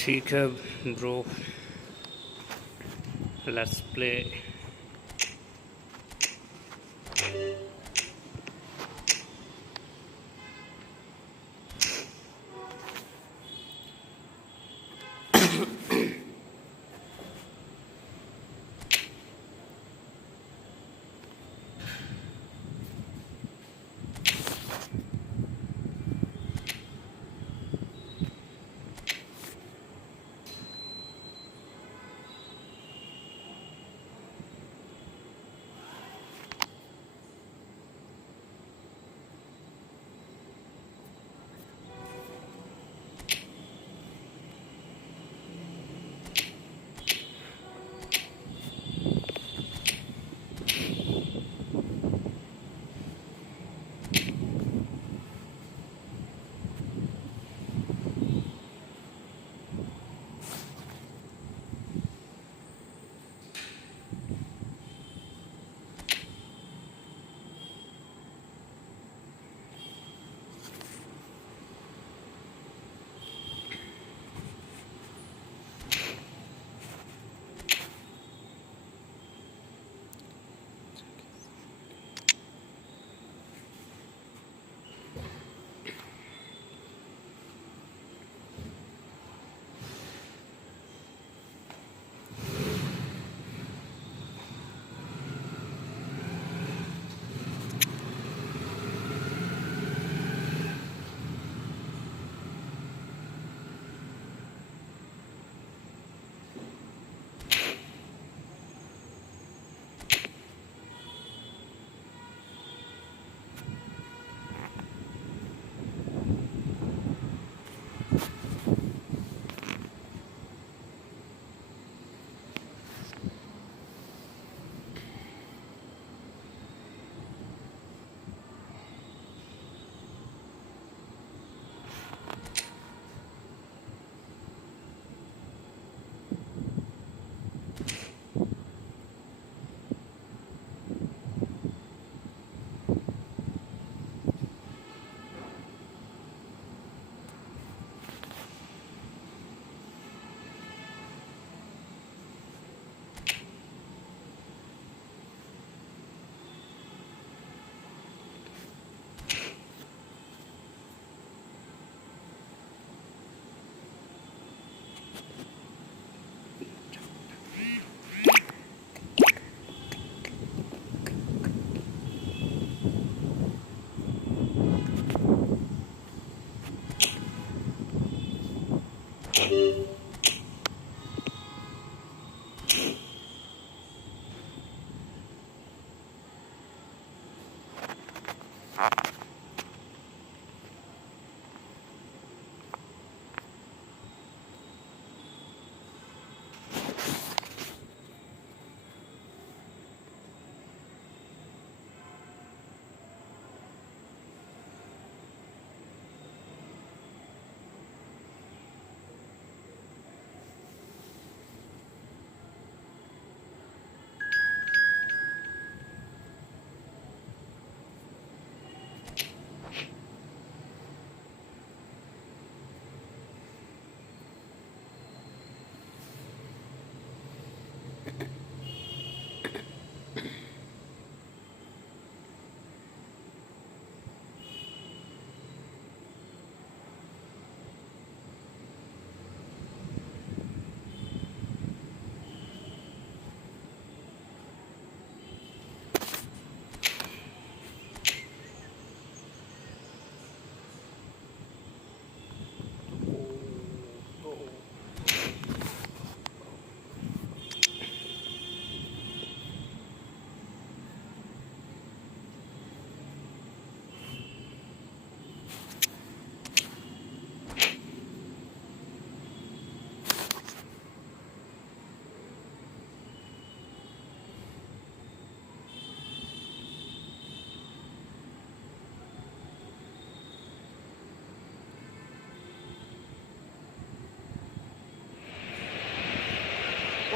ठीक है bro, let's play.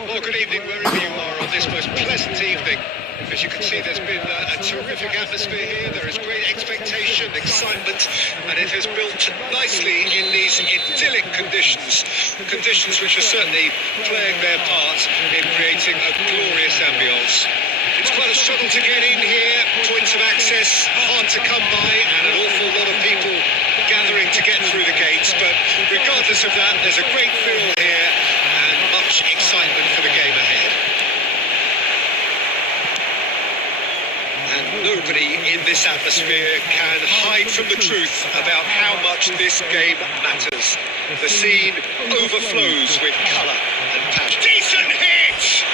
Well, good evening wherever you are on this most pleasant evening. As you can see, there's been a terrific atmosphere here. There is great expectation, excitement, and it has built nicely in these idyllic conditions. Conditions which are certainly playing their part in creating a glorious ambience. It's quite a struggle to get in here. Points of access hard to come by, and an awful lot of people gathering to get through the gates. But regardless of that, there's a great feel here and much excitement for the game ahead. And nobody in this atmosphere can hide from the truth about how much this game matters. The scene overflows with colour and passion. Decent hit!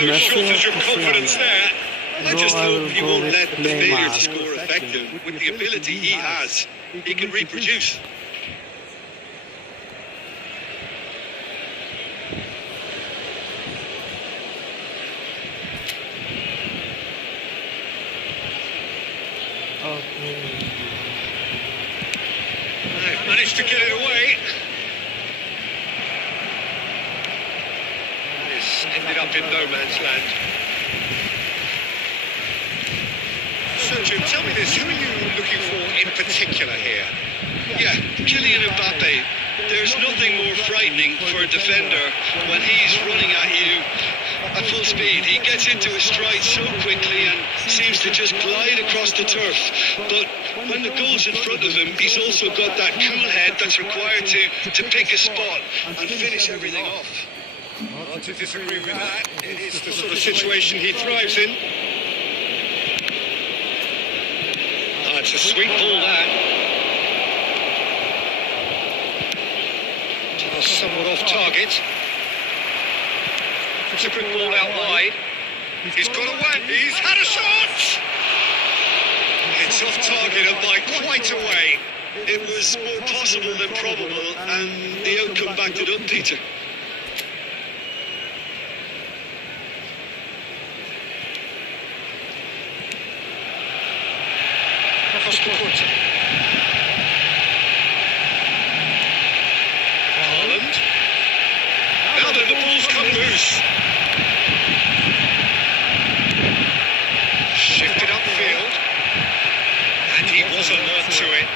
Oh, no shortage of confidence there. I just hope he won't let the failure to score affect him. With the ability he has, he can reproduce. They've managed to get it away. This ended up in no man's land. So, Jim, tell me this, who are you looking for in particular here? Yeah, Kylian Mbappe. There's nothing more frightening for a defender when he's running at you at full speed. He gets into his stride so quickly and seems to just glide across the turf. But when the goal's in front of him, he's also got that cool head that's required to pick a spot and finish everything off. Hard to disagree with that. It is the sort of situation he thrives in. Oh, it's a sweet ball that. Somewhat off target. It's a good ball out wide. He's got away. He's had a shot! It's off target and by quite a way. It was more possible than probable, and the outcome backed it up, Peter. Across the court. Now then, the ball's come loose. Shifted upfield. And he was alert to it.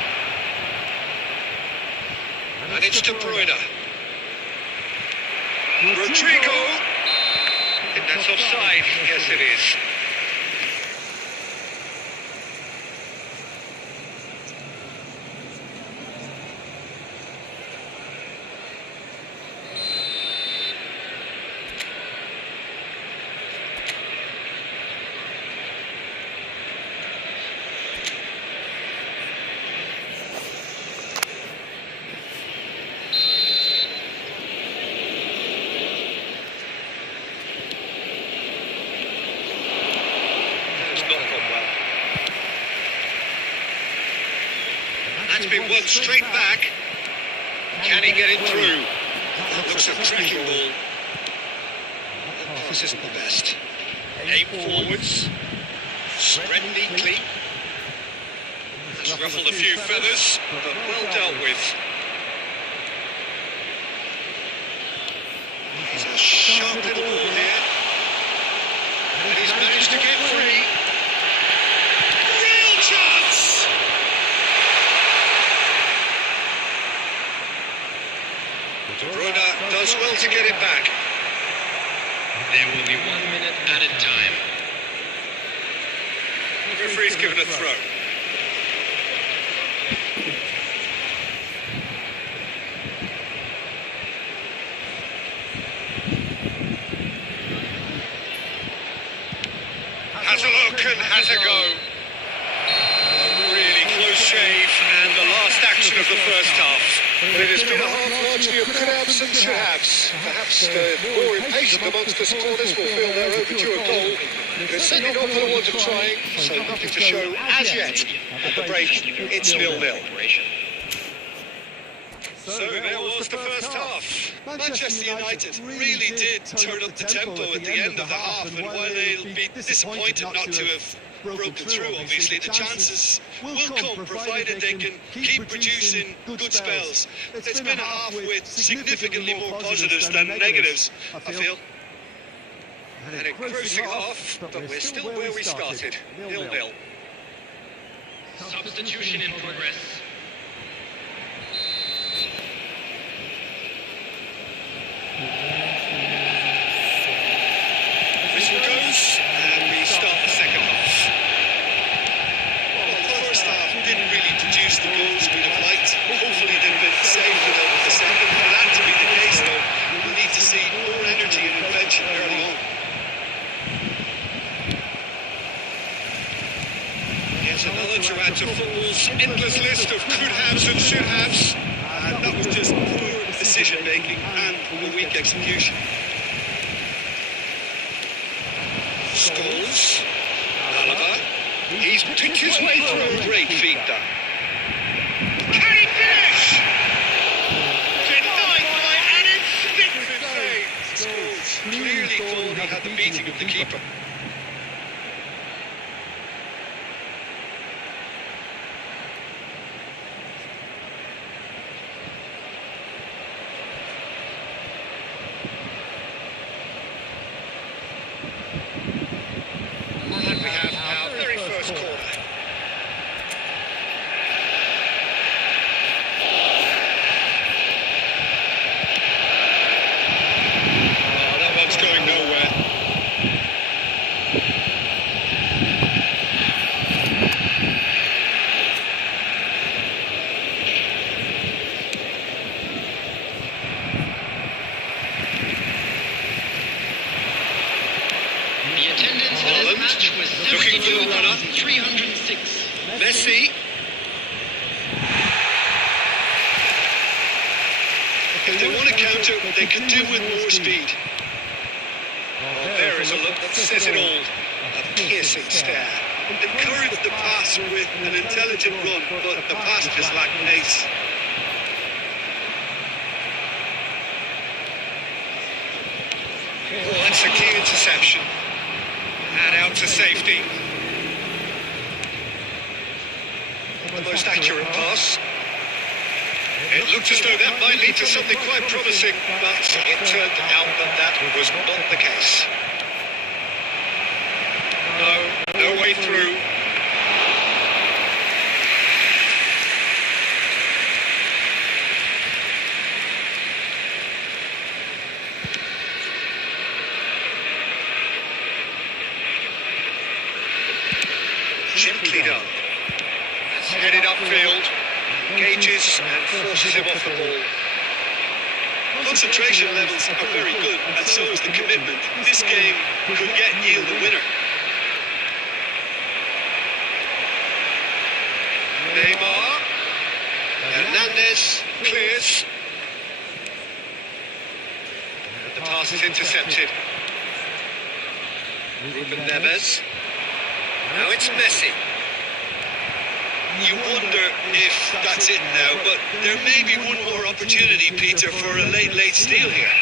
And it's De Bruyne. Rodrigo. And that's offside. Yes, it is. That's been won straight back. Can he get it through? That looks a cracking ball. That pass isn't the best. 8 forwards. Spread neatly. Has ruffled a few feathers, but well dealt with. He's a sharp little ball here. And he's managed to get free. Real chance! De Bruyne does well to get it back. There will be 1 minute added time. The referee's given a throw. Has a look and has a go. A really close shave and the last action of the first half. But it has been a half largely of could-haves and should-haves. Perhaps the more impatient amongst the supporters will feel they're overdue a goal. But it's certainly not for the want of trying, so nothing to show as yet. At the break, it's 0-0. So there was the first half. Manchester United really did turn up the tempo at the end of the half, and while they'll be disappointed not to have broken through, obviously, the chances will come, provided they can keep producing good spells. It's been a half with significantly more positives than negatives, I feel. And engrossing off, but we're still where we started. 0-0. Substitution in progress. Whistle goes, and we start the second half. Well, the first half didn't really produce the goals we'd have liked. Hopefully they've been saved for the second. For that to be the case, though, we need to see more energy and invention early on. Here's another to add to football's endless list of could-haves and should-haves. And that was just poor decision-making and a weak execution. Scholes, Alaba, he's picked his way through. Great feed there. Can he finish? Denied by an instinctive save. Scholes clearly thought he had the beating of the keeper. And we have our very first corner. Oh, that one's going nowhere. The attendance for this match was Looking for the runner. 72,306. Messi. If they want to counter, they can do with more speed. Oh, there is a look that says it all. A piercing stare. Encouraged the pass with an intelligent run, but the pass just lacked pace. Oh, that's a key interception. And out to safety. The most accurate pass. It looked as though that might lead to something quite promising, but it turned out that that was not the case. No way through. Gently done. It's headed upfield, engages and forces him off the ball. Concentration levels are very good, and so is the commitment. This game could yield a winner. Neymar, Hernandez clears. And the pass is intercepted. Ruben Neves. Now it's Messi. You wonder if that's it now, but there may be one more opportunity, Peter, for a late steal here.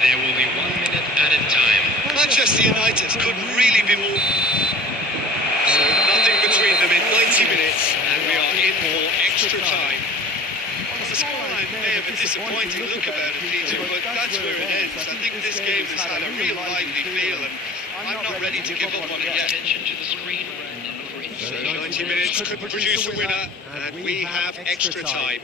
There will be 1 minute added time. Manchester United couldn't really be more. So nothing between them in 90 minutes, and we are in for extra time. The scoreline may have a disappointing look about it, Peter, but that's where it ends. I think this game has had a real lively feel, and I'm not ready to give up on it yet. Attention to the screen. So 90 minutes could produce a winner, and we have extra time.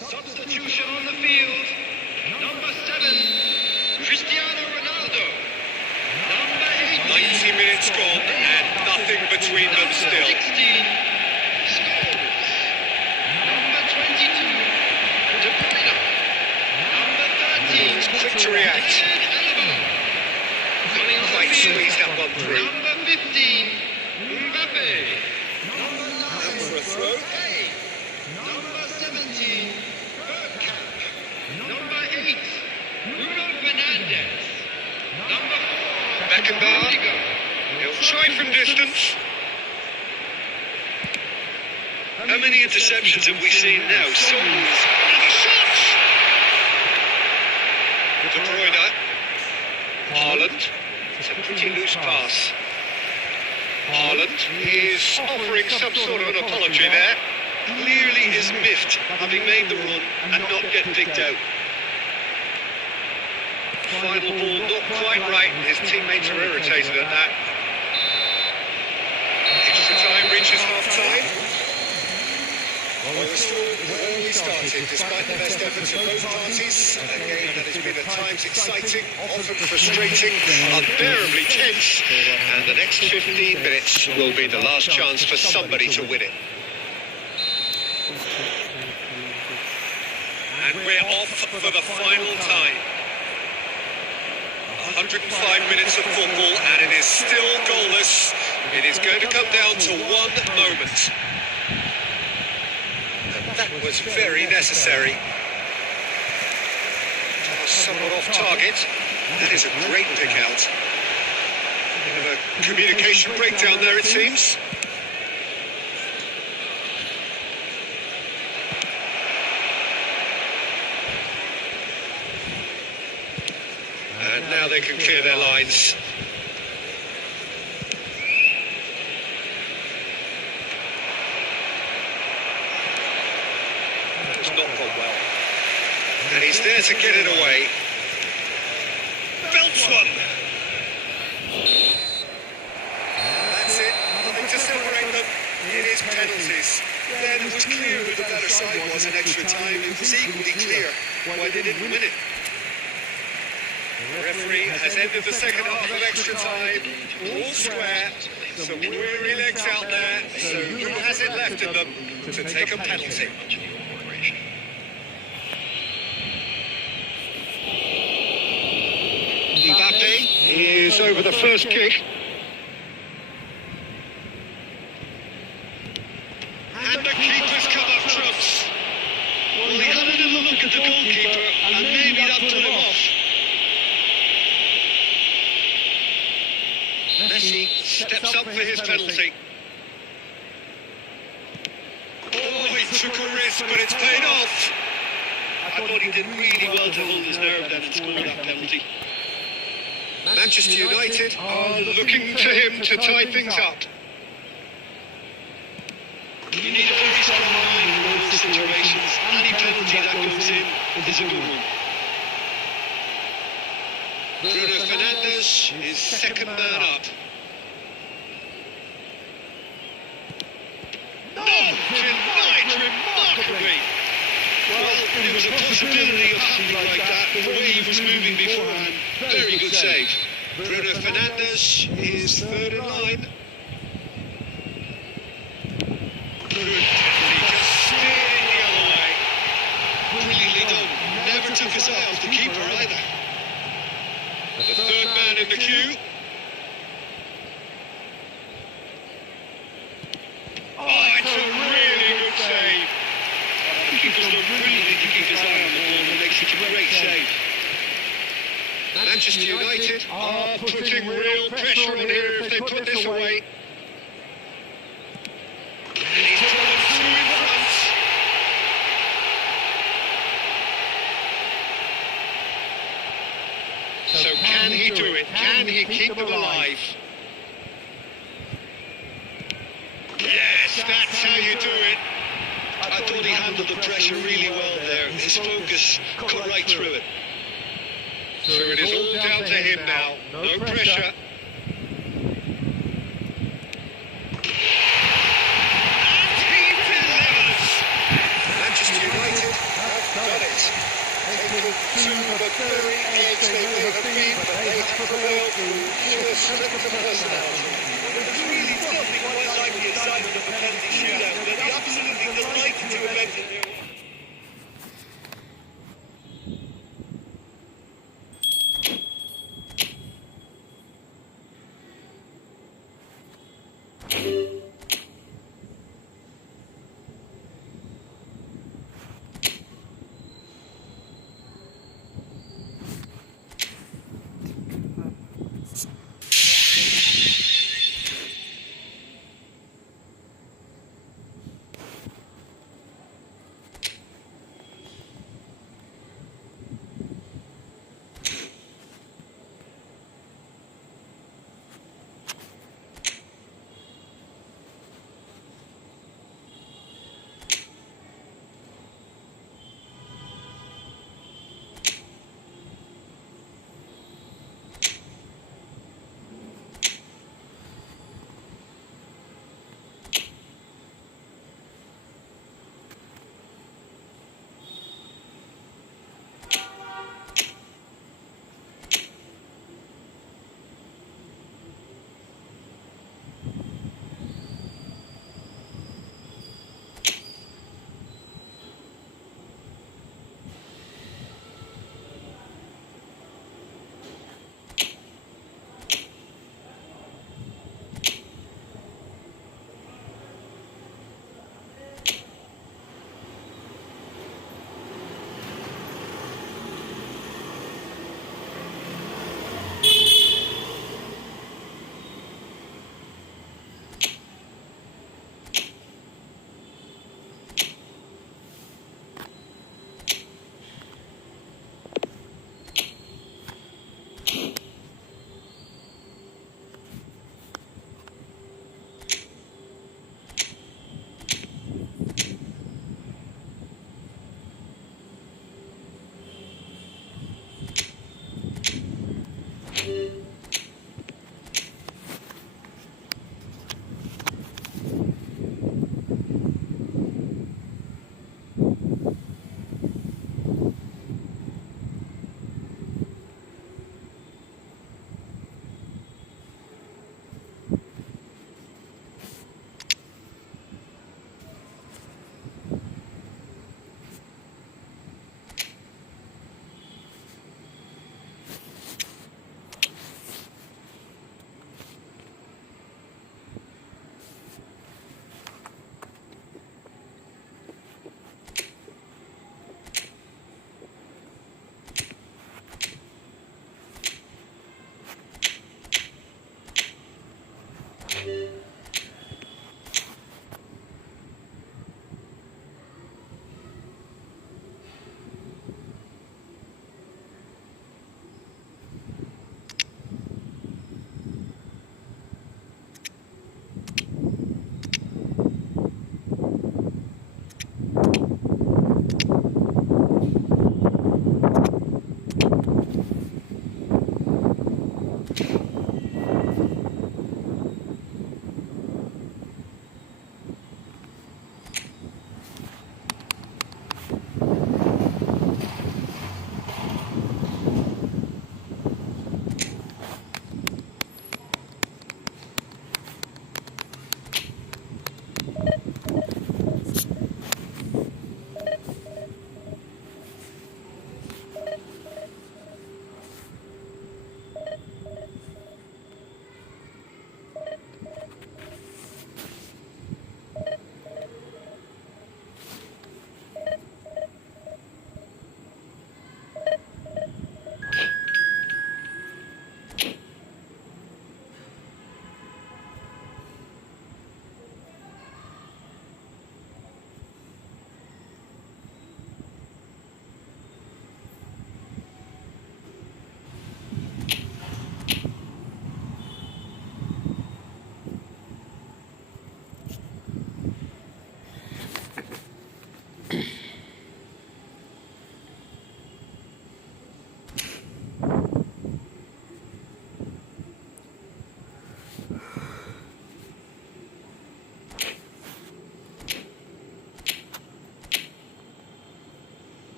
Substitution on the field. Number 7, Cristiano Ronaldo. Number 8, 90 minutes gone, and nothing between them still. 16, Scholes. Number 22, De Bruyne. Number 13, Quick to react. quite squeeze that one through. Number 15, Mbappe. And for a throw. Number 17, Bergkamp. Number 8, Bruno Fernandes. Number 4, Beckenbauer. Rudiger. He'll try from distance. How many interceptions have we seen now? Souls. Another shot! De Bruyne. Haaland. It's a pretty loose pass. Haaland is offering some sort of an apology there. Clearly is miffed, having made the run and not get picked out. Final ball not quite right. His teammates are irritated at that. Extra time reaches half-time. Well, we're still where we started, despite the best efforts of both parties. A game that has been at times exciting, often frustrating, unbearably tense. And the next 15 minutes will be the last chance for somebody to win it. And we're off for the final time. 105 minutes of football, and it is still goalless. It is going to come down to one moment. And that was very necessary. Somewhat off target. That is a great pick out. Bit of a communication breakdown there, it seems. And now they can clear their lines. It's not gone well. And he's there to get it away. Belts one. That's it. Nothing to separate them. It is penalties. Then it was clear who the better side was in extra time. It was equally clear why they didn't win it. The referee has ended the second half of extra time. All square. Some weary legs out there. So who has it left in them to take a penalty? Mbappe is over the first kick. And the keeper's come up trumps. Well, he had a little look at the goalkeeper and maybe that put him off. Messi steps up for his penalty. Oh, he took a risk, but it's paid off. I thought he did really well to hold his nerve then and score that penalty. Manchester United are looking to him to tie things up. You need a very strong mind in those situations. Any penalty that goes in is a good one. Bruno Fernandes is second man up. No! Denied remarkably! Well, there was a possibility of something like that. The way he was moving beforehand, very good save. Bruno Fernandes is third in line. Good. He just steered the other way. Brilliantly done. Never took his eye off the keeper either. The third man in the queue. Oh, it's a really good save. The keeper's done brilliantly to keep his eye on the ball and makes such a great save. Manchester United are putting real pressure on here if they put this away. And he's put them through in front. So can he do it? Can he keep them alive? Yes, that's how you do it. I thought he handled the pressure really well there. His focus cut right through it. So it is all down to him now. No pressure. And he delivers. Manchester United have done it. Taken to the very edge they may have been, but they have prevailed through sheer strength of personality. There's really nothing quite like the excitement of a penalty shootout. They'll be absolutely delighted to have entered here.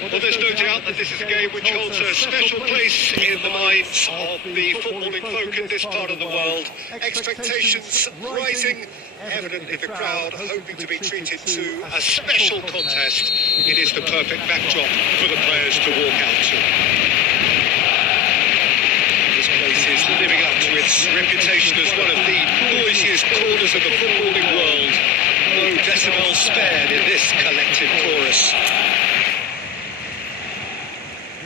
Well, there's no doubt that this is a game which holds a special place in the minds of the footballing folk in this part of the world. Expectations rising, evidently the crowd hoping to be treated to a special contest. It is the perfect backdrop for the players to walk out to. This place is living up to its reputation as one of the noisiest corners of the footballing world. No decibel spared in this collective chorus.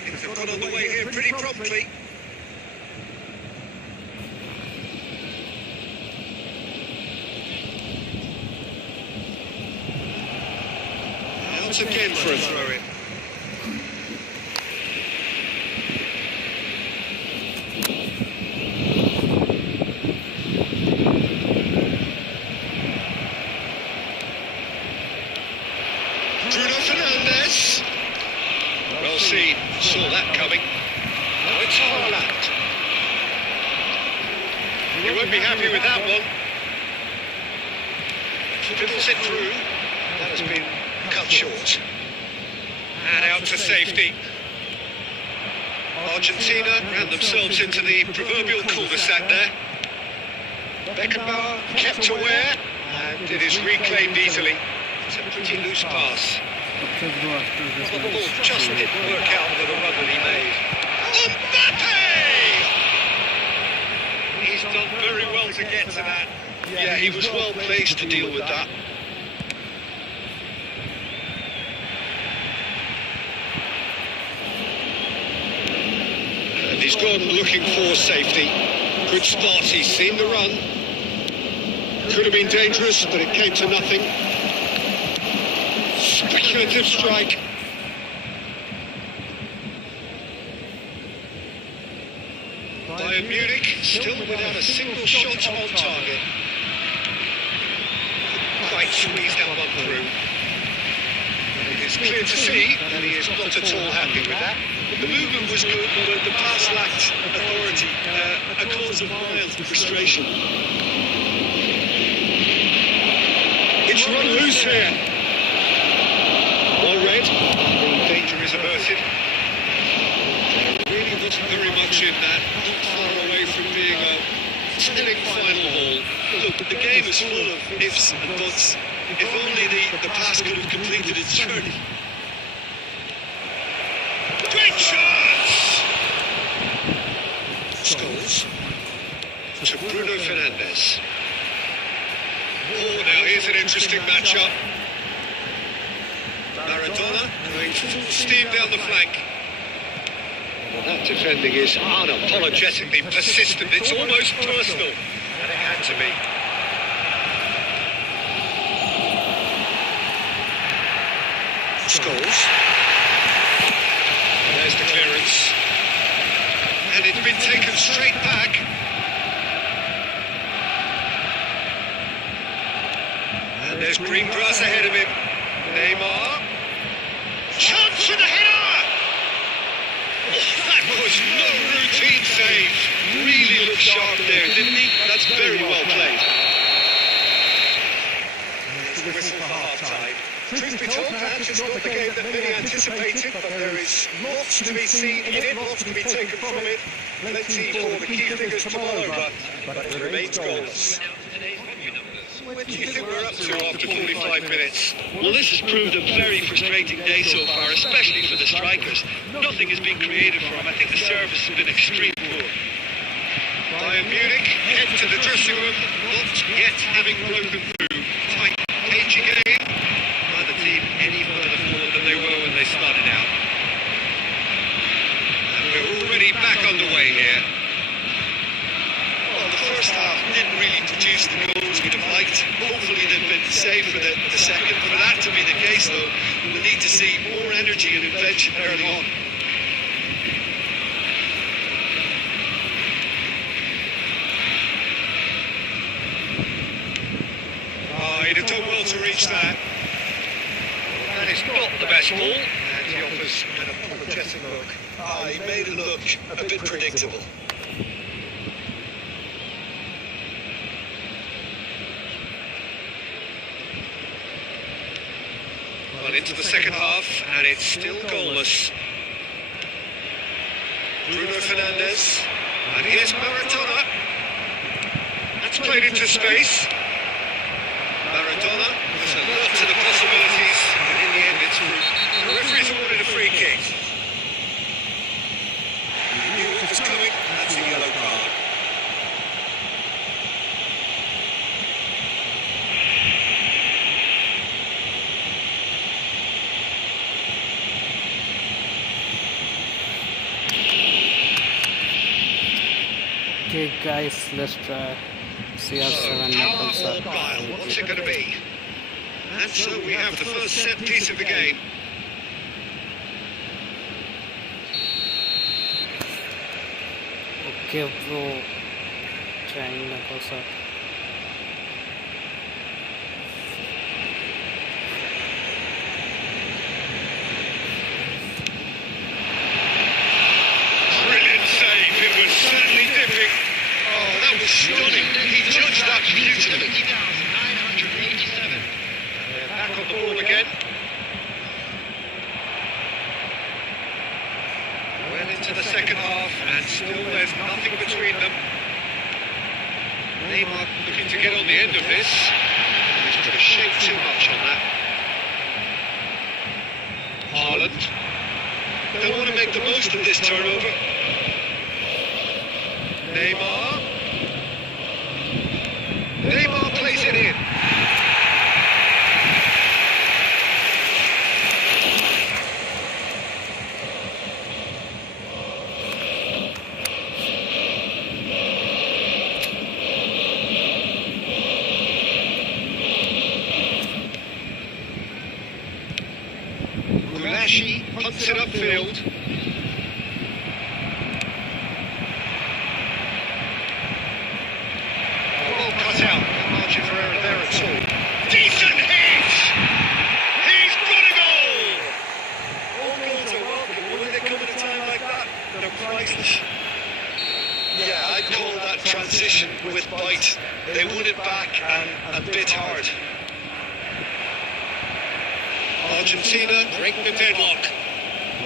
Things have got on the way here pretty promptly. Out again for a throw-in. Well seen, saw that coming. Now it's Haaland. He won't be happy with that one. Fiddles it through. That has been cut short. And out to safety. Argentina ran themselves into the proverbial cul-de-sac there. Beckenbauer kept aware, and it is reclaimed easily. It's a pretty loose pass. Well, the ball just didn't work out with the run that he made. Mbappe! He's done very well to get to that. Yeah, he was well placed to deal with that. And he's gone looking for safety. Good spot, he's seen the run. Could have been dangerous, but it came to nothing. Speculative strike. Bayern Munich still without a single shot on target. Quite squeezed that one through. It is clear to see that he is not at all happy with that. The movement was good, but the pass lacked authority, a cause of mild frustration. It's run loose here. All red, danger is averted. Really wasn't very much in that, not far away from being a telling final ball. Look, the game is full of ifs and buts. If only the pass could have completed its journey. Great chance! Scholes to Bruno Fernandes. Oh, now here's an interesting matchup. Maradona going full steam down the flank. Well, that defending is unapologetically persistent. It's almost personal. And it had to be. Scholes. There's the clearance. And it's been taken straight back. And there's green grass ahead of him. Neymar. Chance for the header! Oh, that was no routine save. Really looked sharp there, didn't he? That's very well played. There's the whistle for half-time. Truth be told, perhaps it's not the game that many anticipated, but there is lots to be seen in it, lots to be taken from it. Plenty for the key figures to follow, but it remains goalless. What do you think we're up to after 45 minutes? Well, this has proved a very frustrating day so far, especially for the strikers. Nothing has been created for them. I think the service has been extremely poor. Bayern Munich head to the dressing room, not yet having broken through. Tight, cagey game. Neither team any further forward than they were when they started out. And we're already back underway here. Well, the first half didn't really produce the goals we'd have liked. Hopefully they've been saved for the second. For that to be the case, though, we'll need to see more energy and invention early on. He'd have done well to reach that. And it's not the best ball. And he offers an apologetic look. He made it look a bit predictable. Well, Well, into the second half, and it's still goalless. Bruno Fernandes, and here's Maradona. That's played into space. Maradona was alert to the possibilities, and in the end it's through. The referee's awarded a free kick. He knew it was coming, that's a yellow card. Okay, guys, let's try CR7 knuckles Power or up. guile, what's it going to be? And so we have the first set piece of the game. Okay, bro. Trying knuckles up. Brilliant save, it was certainly dipping. Oh, that was stunning. He judged that beautifully. 20,987. They're back on the ball again. Well into the second half, and still there's nothing between them. Neymar looking to get on the end of this. He's put a shake too much on that. Haaland. They want to make the most of this turnover. Neymar. Neymar plays it in. Gulashi punts it upfield. Well cut out. No margin for error there at all. Decent hit! He's got a goal! All goals are welcome, but when they come at a time like that, they're priceless. Yeah, I'd call that transition with bite. They won it back and a bit hard. Argentina break the deadlock.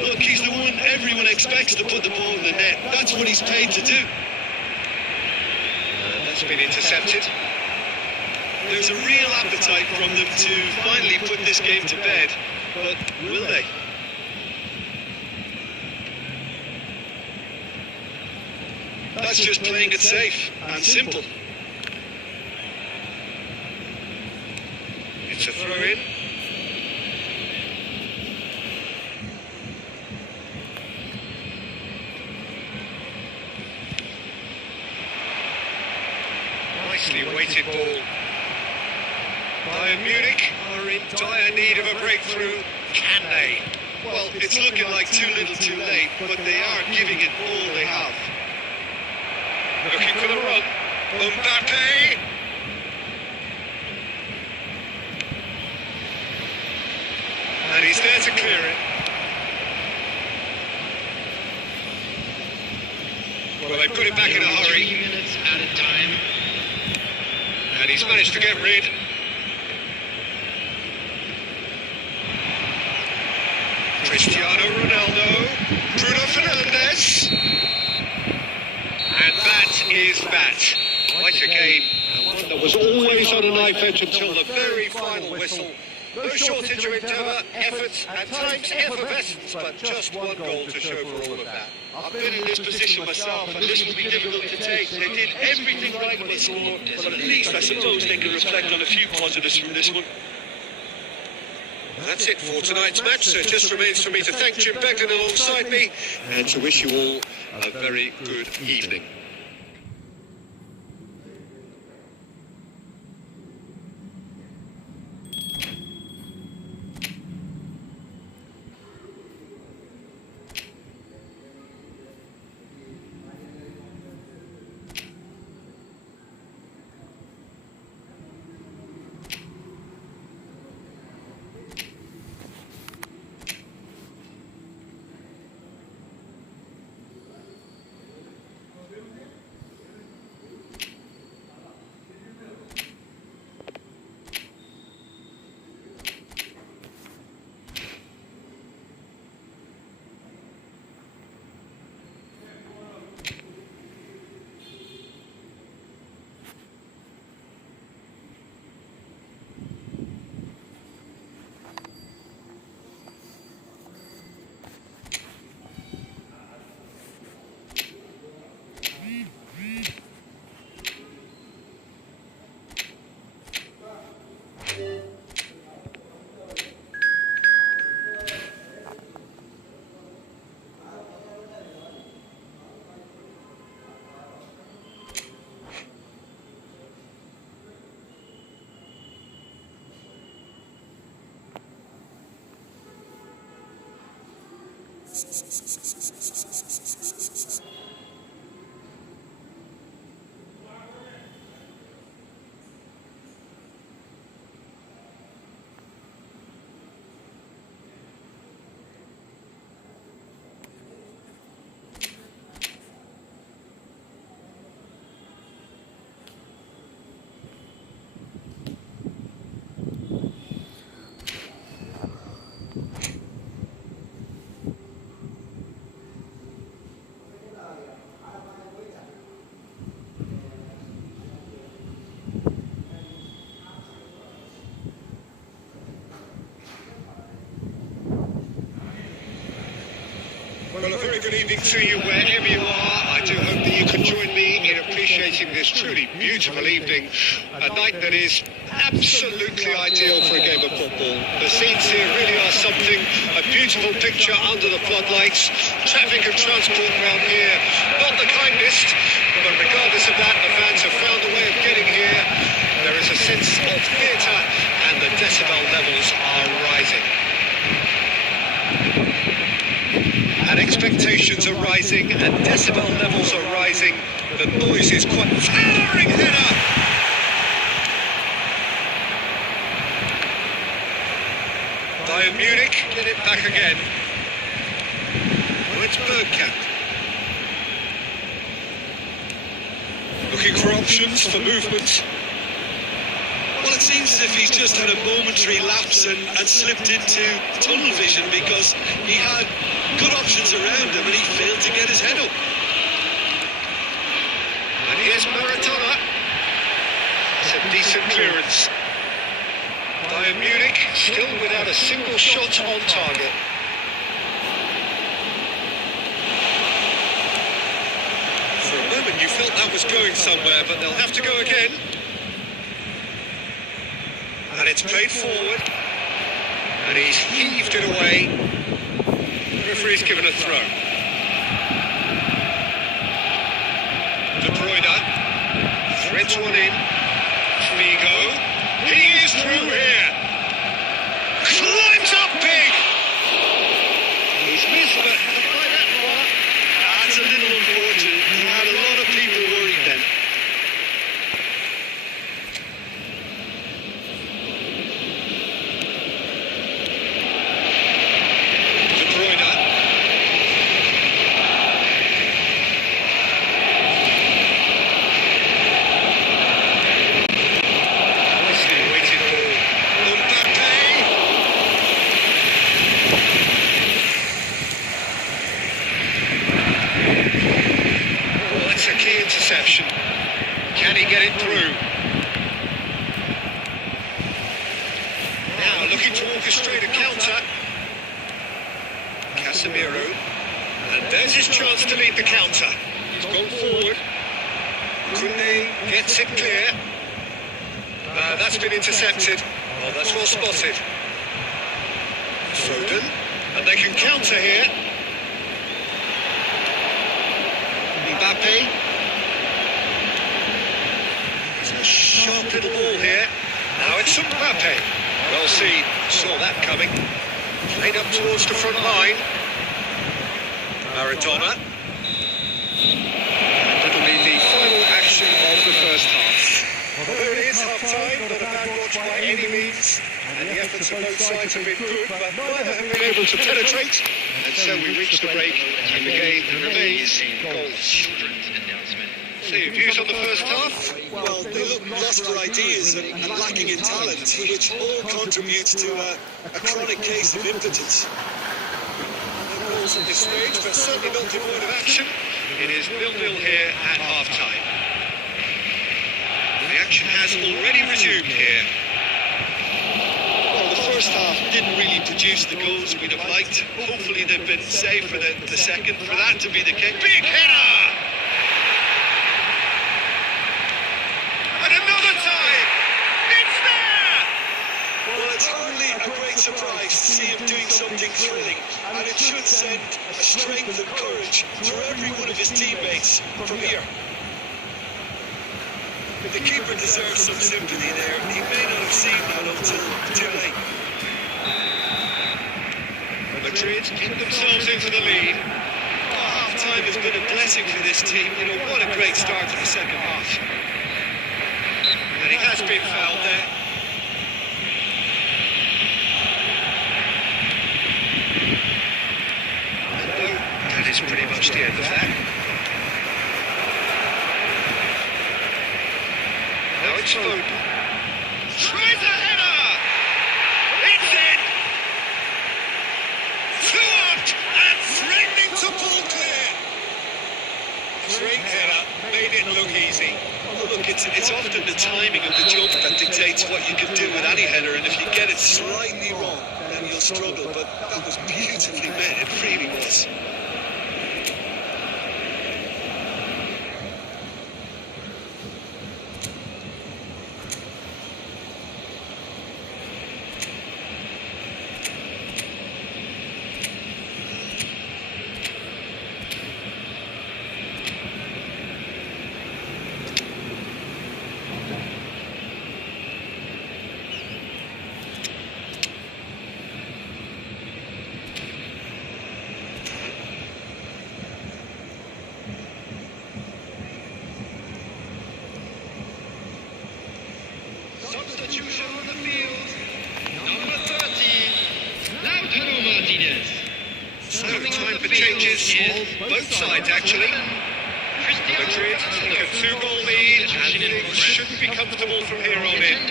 Look, he's the one everyone expects to put the ball in the net. That's what he's paid to do. That's been intercepted. There's a real appetite from them to finally put this game to bed, but will they? That's just playing it safe and simple. It's a throw-in. Nicely weighted ball. Bayern Munich are in dire need of a breakthrough. Can they? Well, it's looking like too little too late, but they are giving it all they have. Looking for the run. Mbappe! And he's there to clear it. Well, they've got it back in a 3 hurry. minutes at a time. And he's managed to get rid. Cristiano Ronaldo, Bruno Fernandes, and that is that. Quite a game, and one that was always on a knife edge until the very final whistle. No shortage of endeavour, effort, at times effervescence, but just one goal to show for all of that. I've been in this position myself, and this will be difficult to take. They did everything right on the score, but at least I suppose they can reflect on a few positives from this one. That's it for tonight's match, so it just remains for me to thank Jim Beglin alongside me and to wish you all a very good evening. Well, a very good evening to you wherever you are. I do hope that you can join me in appreciating this truly beautiful evening, a night that is absolutely ideal for a game of football. The scenes here really are something, a beautiful picture under the floodlights. Traffic and transport around here, not the kindest, but regardless of that, the fans have found a way of getting here. There is a sense of theatre and the decibel levels are rising. And expectations are rising, and decibel levels are rising. The noise is quite towering header. Bayern Munich get it back again. Oh, it's Bergkamp. Looking for options for movement. Well, it seems as if he's just had a momentary lapse and slipped into tunnel vision, because he had good options around him and he failed to get his head up. And here's Maradona. It's a decent clearance. Bayern Munich still without a single shot on target. For a moment you felt that was going somewhere, but they'll have to go again. And it's played forward. And he's heaved it away. The referee's given a throw. De Bruyne threads one in. Figo. He is through here. Climbs up big. He's missed, but by that far. That's a little unfortunate. He had a lot of people worried then. Interception. Can he get it through? Now looking to orchestrate a counter. Casemiro. And there's his chance to lead the counter. He's gone forward. Koundé gets it clear. That's been intercepted. Oh, that's well spotted. Foden. And they can counter here. Mbappe. Sharp little ball here. Now it's Mbappe. Well seen. Saw that coming. Played up towards the front line. Maradona. That'll be the final action of the first half. Although it is half-time, not a bad watch by any means. And the efforts of both sides have been good, but neither have been able to penetrate. And so we reach the break, and the game remains goals. So your views on the first half? Well, they look lost for ideas and lacking in talent, which all contributes to a chronic case of impotence. No goals at this stage, but certainly not devoid of action. It is 0-0 here at half-time. The action has already resumed here. Well, the first half didn't really produce the goals we'd have liked. Hopefully they've been saved for the second, for that to be the case. Big header! And another time! It's there! Well, it's hardly a great surprise to see him doing something thrilling, and it should send a strength and courage through every one of his teammates from here. The keeper deserves some sympathy there. He may not have seen that until too late. Madrid get themselves into the lead. Half-time has been a blessing for this team. You know, what a great start to the second half. And he has been fouled there. That is pretty much the end of that. Now it's Foden. Tries a header! It's in! Two up and threatening to pull clear! Great header, made it look easy. Look, it's often the timing of the jump that dictates what you can do with any header, and if you get it slightly wrong, then you'll struggle, but that was beautifully made, it really was. Substitution on the field. Number 30, Lautaro Martinez. So time for changes on both sides, actually. Madrid take a 2-goal lead, and things shouldn't be comfortable from here on in.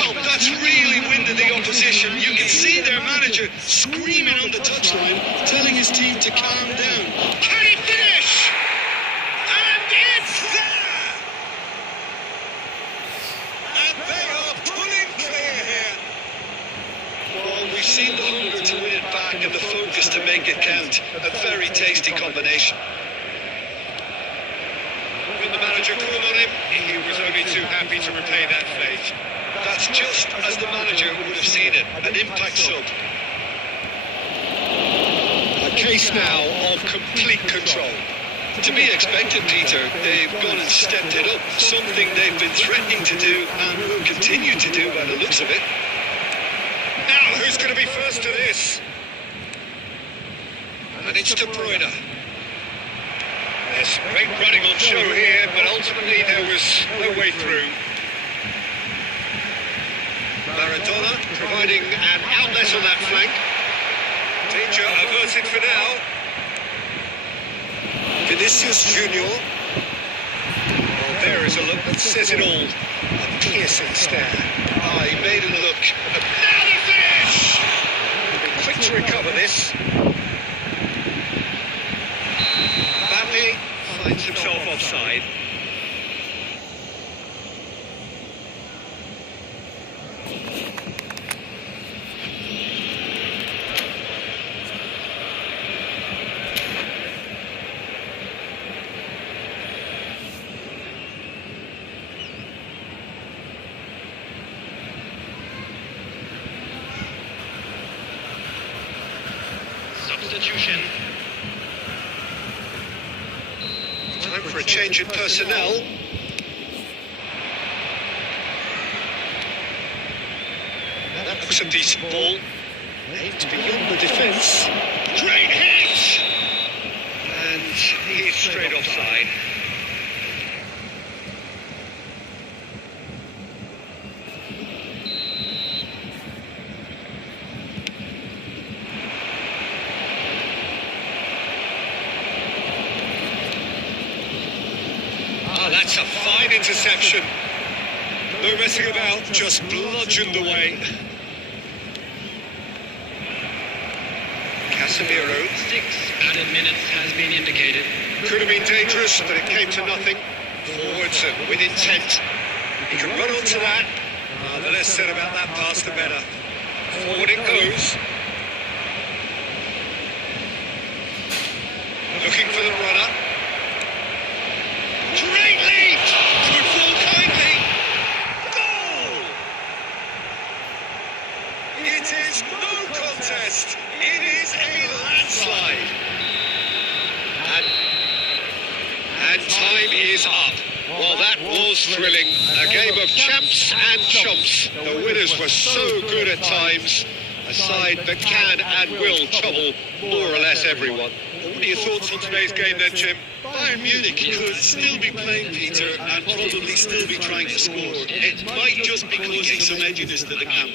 Oh, that's really winded the opposition. You can see their manager screaming on the touchline, telling his team to calm down. Can he finish? And it's there! And they are pulling clear here. Well, we've seen the hunger to win it back and the focus to make it count. A very tasty combination. When the manager called on him, he was only too happy to repay that faith. That's just as the manager would have seen it, an impact sub. A case now of complete control. To be expected, Peter, they've gone and stepped it up, something they've been threatening to do and will continue to do by the looks of it. Now, who's going to be first to this? And it's De Bruyne. There's great running on show here, but ultimately there was no way through. Maradona providing an outlet on that flank. Danger averted for now. Vinicius Junior. Well, there is a look that says it all. A piercing stare. Ah, he made it look. Now the finish! He'll be quick to recover this. Mbappe finds himself offside. Substitution. Time for a change in personnel. That looks a decent ball. Aimed beyond the defence. Great hit! And he's straight offside. That's a fine interception. No messing about, just bludgeoned away. Casemiro. 6 added minutes has been indicated. Could have been dangerous, but it came to nothing. Forwards and with intent. He can run onto that. The less said about that pass, the better. Forward it goes. Looking for the runner. Great lead! Good ball kindly. Goal! It is no contest. It is a landslide. And time is up. Well, that was thrilling. A game of champs and chumps. The winners were so good at times. a side that can and will trouble more or less everyone. What are your thoughts on today's game then, Jim? Bayern Munich could still be playing, Peter, and probably still be trying to score. It might just be causing some edginess to the camp.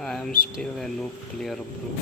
I am still a noob player, bro.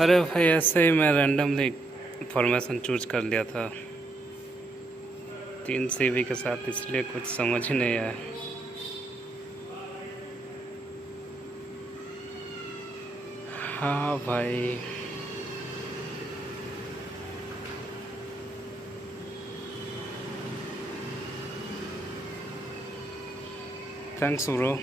अरे भाई, ऐसे ही मैं randomly formation choose कर लिया था 3 CV के साथ, इसलिए कुछ समझ ही नहीं आया। हाँ भाई, thanks bro.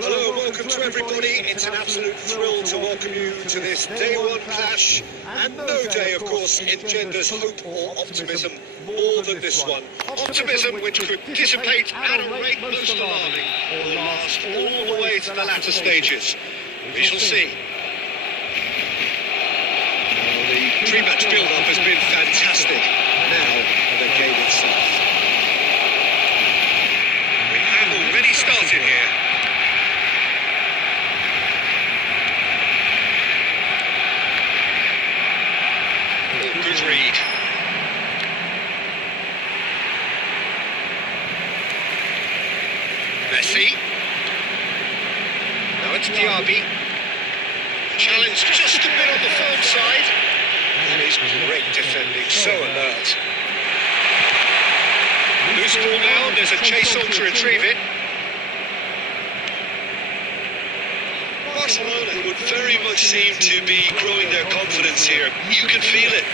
Hello, welcome to everybody. It's an absolute thrill to welcome you to this day one clash. And no day, of course, engenders hope or optimism more than this one. Optimism which could dissipate at a rate most alarming or last all the way to the latter stages. We shall see. The pre-match build-up has been fantastic. Now, the game itself. We have already started here. Good read. Messi. Now it's Diaby. Challenge just a bit on the firm side. That is great defending, so alert. Loose ball now, there's a chase on to retrieve it. Barcelona would very much seem to be growing their confidence here. You can feel it.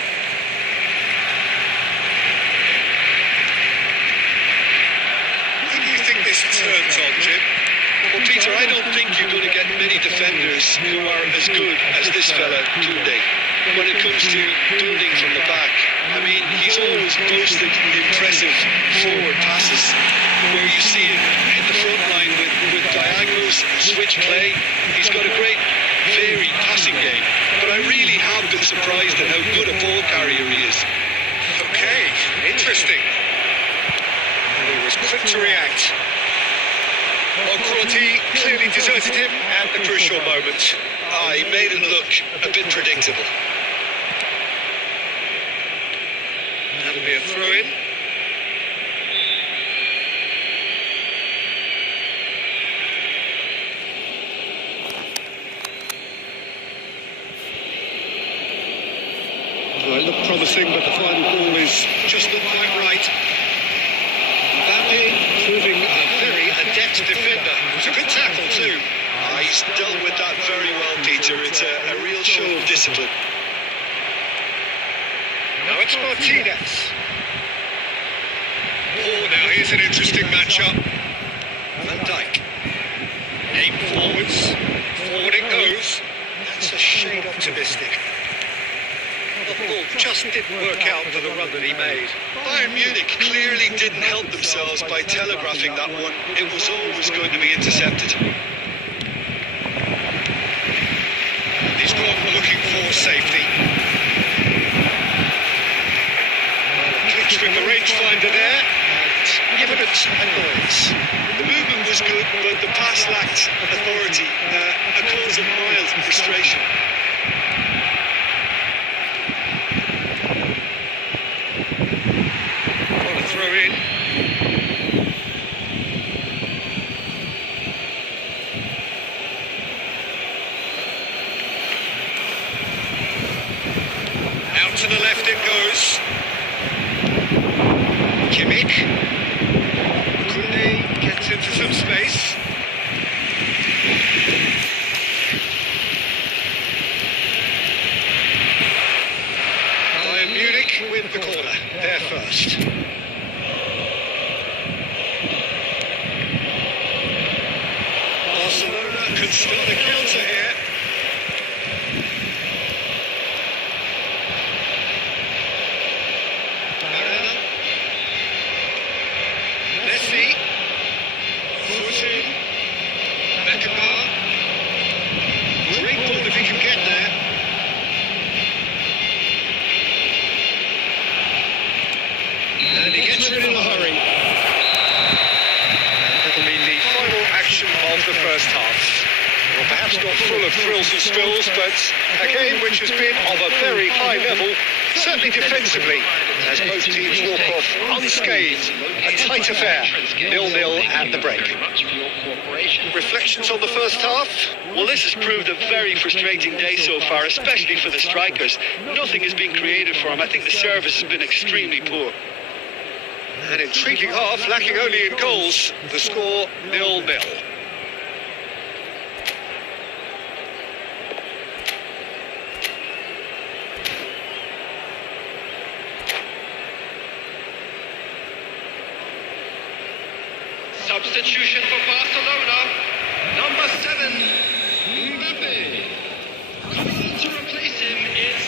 Who do you think this turns on, Jim? Well, Peter, I don't think you're going to get many defenders who are as good as this fella, Koundé, when it comes to building from the back. I mean, he's always boasted impressive forward passes, where you see him in the front line with diagonals, switch play. He's got a great, varied passing game. But I really have been surprised at how good a ball carrier he is. Okay, interesting. And he was quick to react. Well, quality clearly deserted him at the crucial moment. He made it look a bit predictable. That'll be a throw-in. Well, it looked promising, but the final ball is just not quite right. Mbappe proving a very adept defender. It was a good tackle too. He's dealt with that very well, Peter. It's a real show of discipline. Now it's Martinez. Oh, now here's an interesting matchup. Van Dijk. Aim forwards. Forward it goes. That's a shade optimistic. The ball just didn't work out for the run that he made. Bayern Munich clearly didn't help themselves by telegraphing that one. It was always going to be intercepted. He's gone looking for safety. Clinch with the rangefinder there, and given it annoyance. The movement was good, but the pass lacked authority, a cause of mild frustration. What a throw in. Out to the left it goes. Kimmich. Koundé gets into some space. Bayern Munich with the corner. They're first. Barcelona could start a counter here. Messi, Fosun, Beckenbauer. Great ball if he can get there. And he gets it in a hurry. That'll be the final action of the first half. Well, perhaps not full of thrills and spills, but a game which has been of a very high level, certainly defensively, as both teams walk off unscathed. A tight affair, 0-0 at the break. Reflections on the first half? Well, this has proved a very frustrating day so far, especially for the strikers. Nothing has been created for them. I think the service has been extremely poor. An intriguing half, lacking only in goals. The score 0-0. Substitution for Barcelona. Number 7, Mbappe. Coming on to replace him is...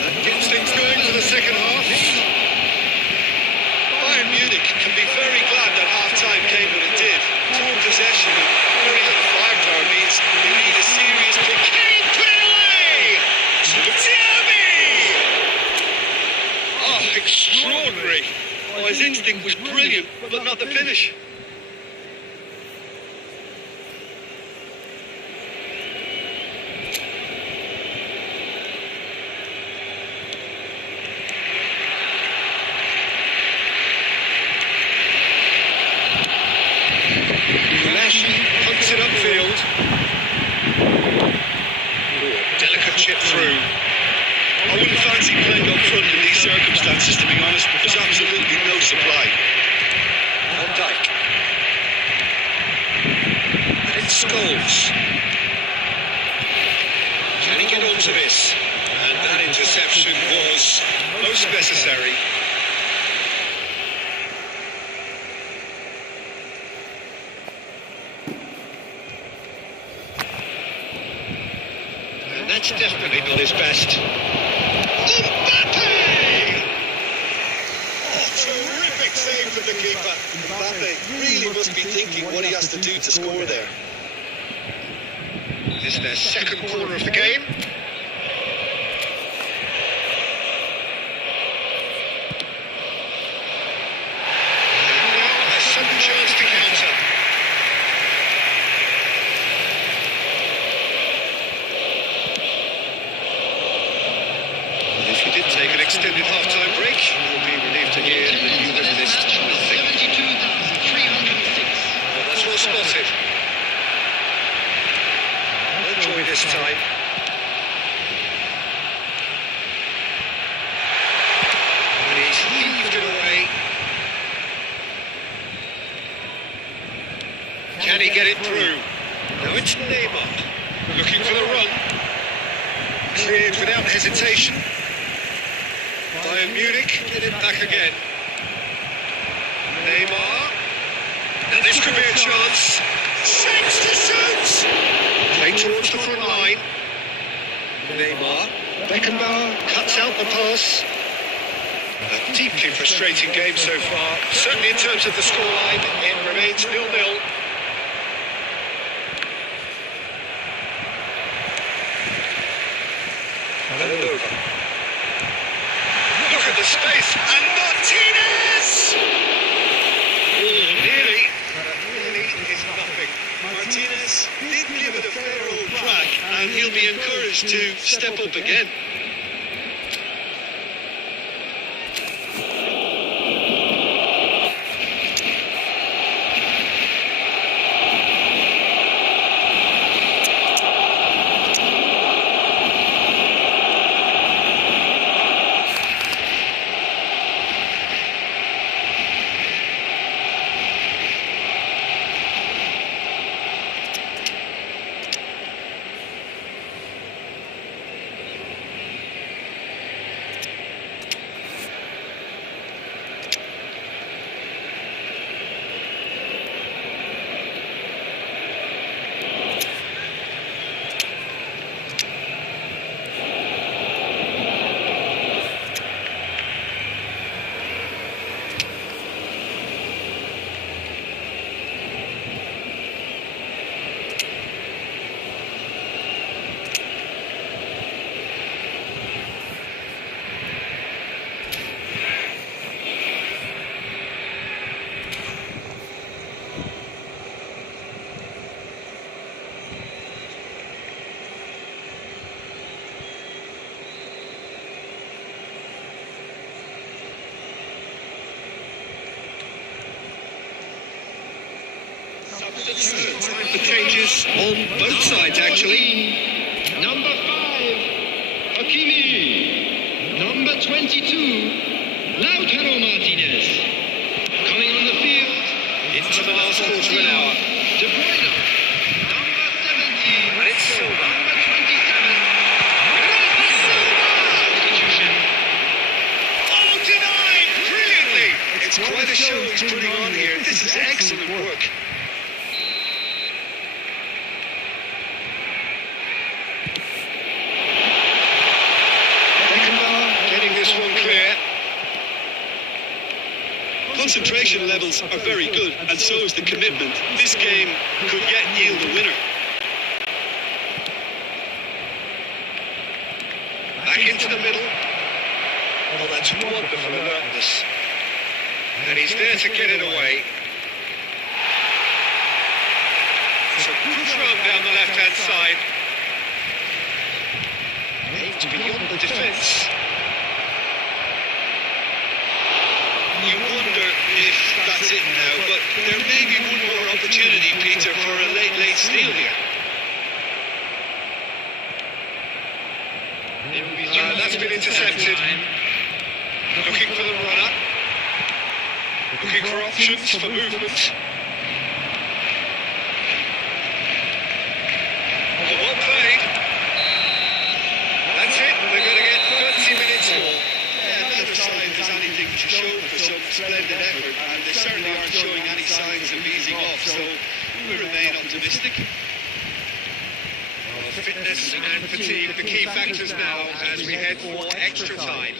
That gets things going for the second half. Bayern Munich can be very glad that half-time came when it did. Poor possession and very little firepower means you need a serious kick. Kane put it away! Tiabi! Oh, extraordinary. Oh, his instinct was brilliant, but not the finish. Punts it upfield. Delicate chip through. I wouldn't fancy playing up front in these circumstances, to be honest. There's absolutely no supply. Van Dijk. And it's Scholes. Can he get onto this? And that interception was most necessary. That's definitely not his best. Mbappe! Oh, terrific save from the keeper. Mbappe really must be thinking what he has to do to score there. This is their second corner of the game. And now a sudden chance to counter. If you did take an extended half-time break, you'll be relieved to hear that you have missed nothing. 72,306. Well, that's well spotted. No joy this time. And he's heaved it away. Can he get it through? Now it's Neymar, looking for the run. Cleared without hesitation. Bayern Munich get it back again. Neymar. Now this could be a chance. Shapes to shoot. Play towards the front line. Neymar. Beckenbauer cuts out the pass. A deeply frustrating game so far. Certainly in terms of the scoreline, it remains 0-0. And over. Look at the space, and Martinez! Oh, nearly, but really is nothing. Martinez did give it a fair old crack, And he'll be encouraged to step up again. Time for changes on both sides, actually. Number 5, Hakimi. Number 22, Lautaro Martinez. Coming on the field, Into the last quarter of an hour. De Bruyne. Number 17, And it's Silva. number 27. Substitution. Oh, denied! Brilliantly! It's quite a show he's putting on here. This is excellent work. concentration levels are very good, and so is the commitment. This game could yet yield a winner. Back into the middle. Oh, that's wonderful alertness. And he's there to get it away. It's a good throw down the left-hand side. Aimed beyond the defence. You wonder if that's it now, but there may be one more opportunity, Peter, for a late steal here. That's been intercepted. Looking for the runner. Looking for options for movement. Well played. That's it. They're going to get 30 minutes more. Yeah, neither side has anything to show for some splendid effort, and they certainly aren't showing any signs of easing off, so we remain optimistic. Fitness and fatigue, the key factors now as we head for extra time.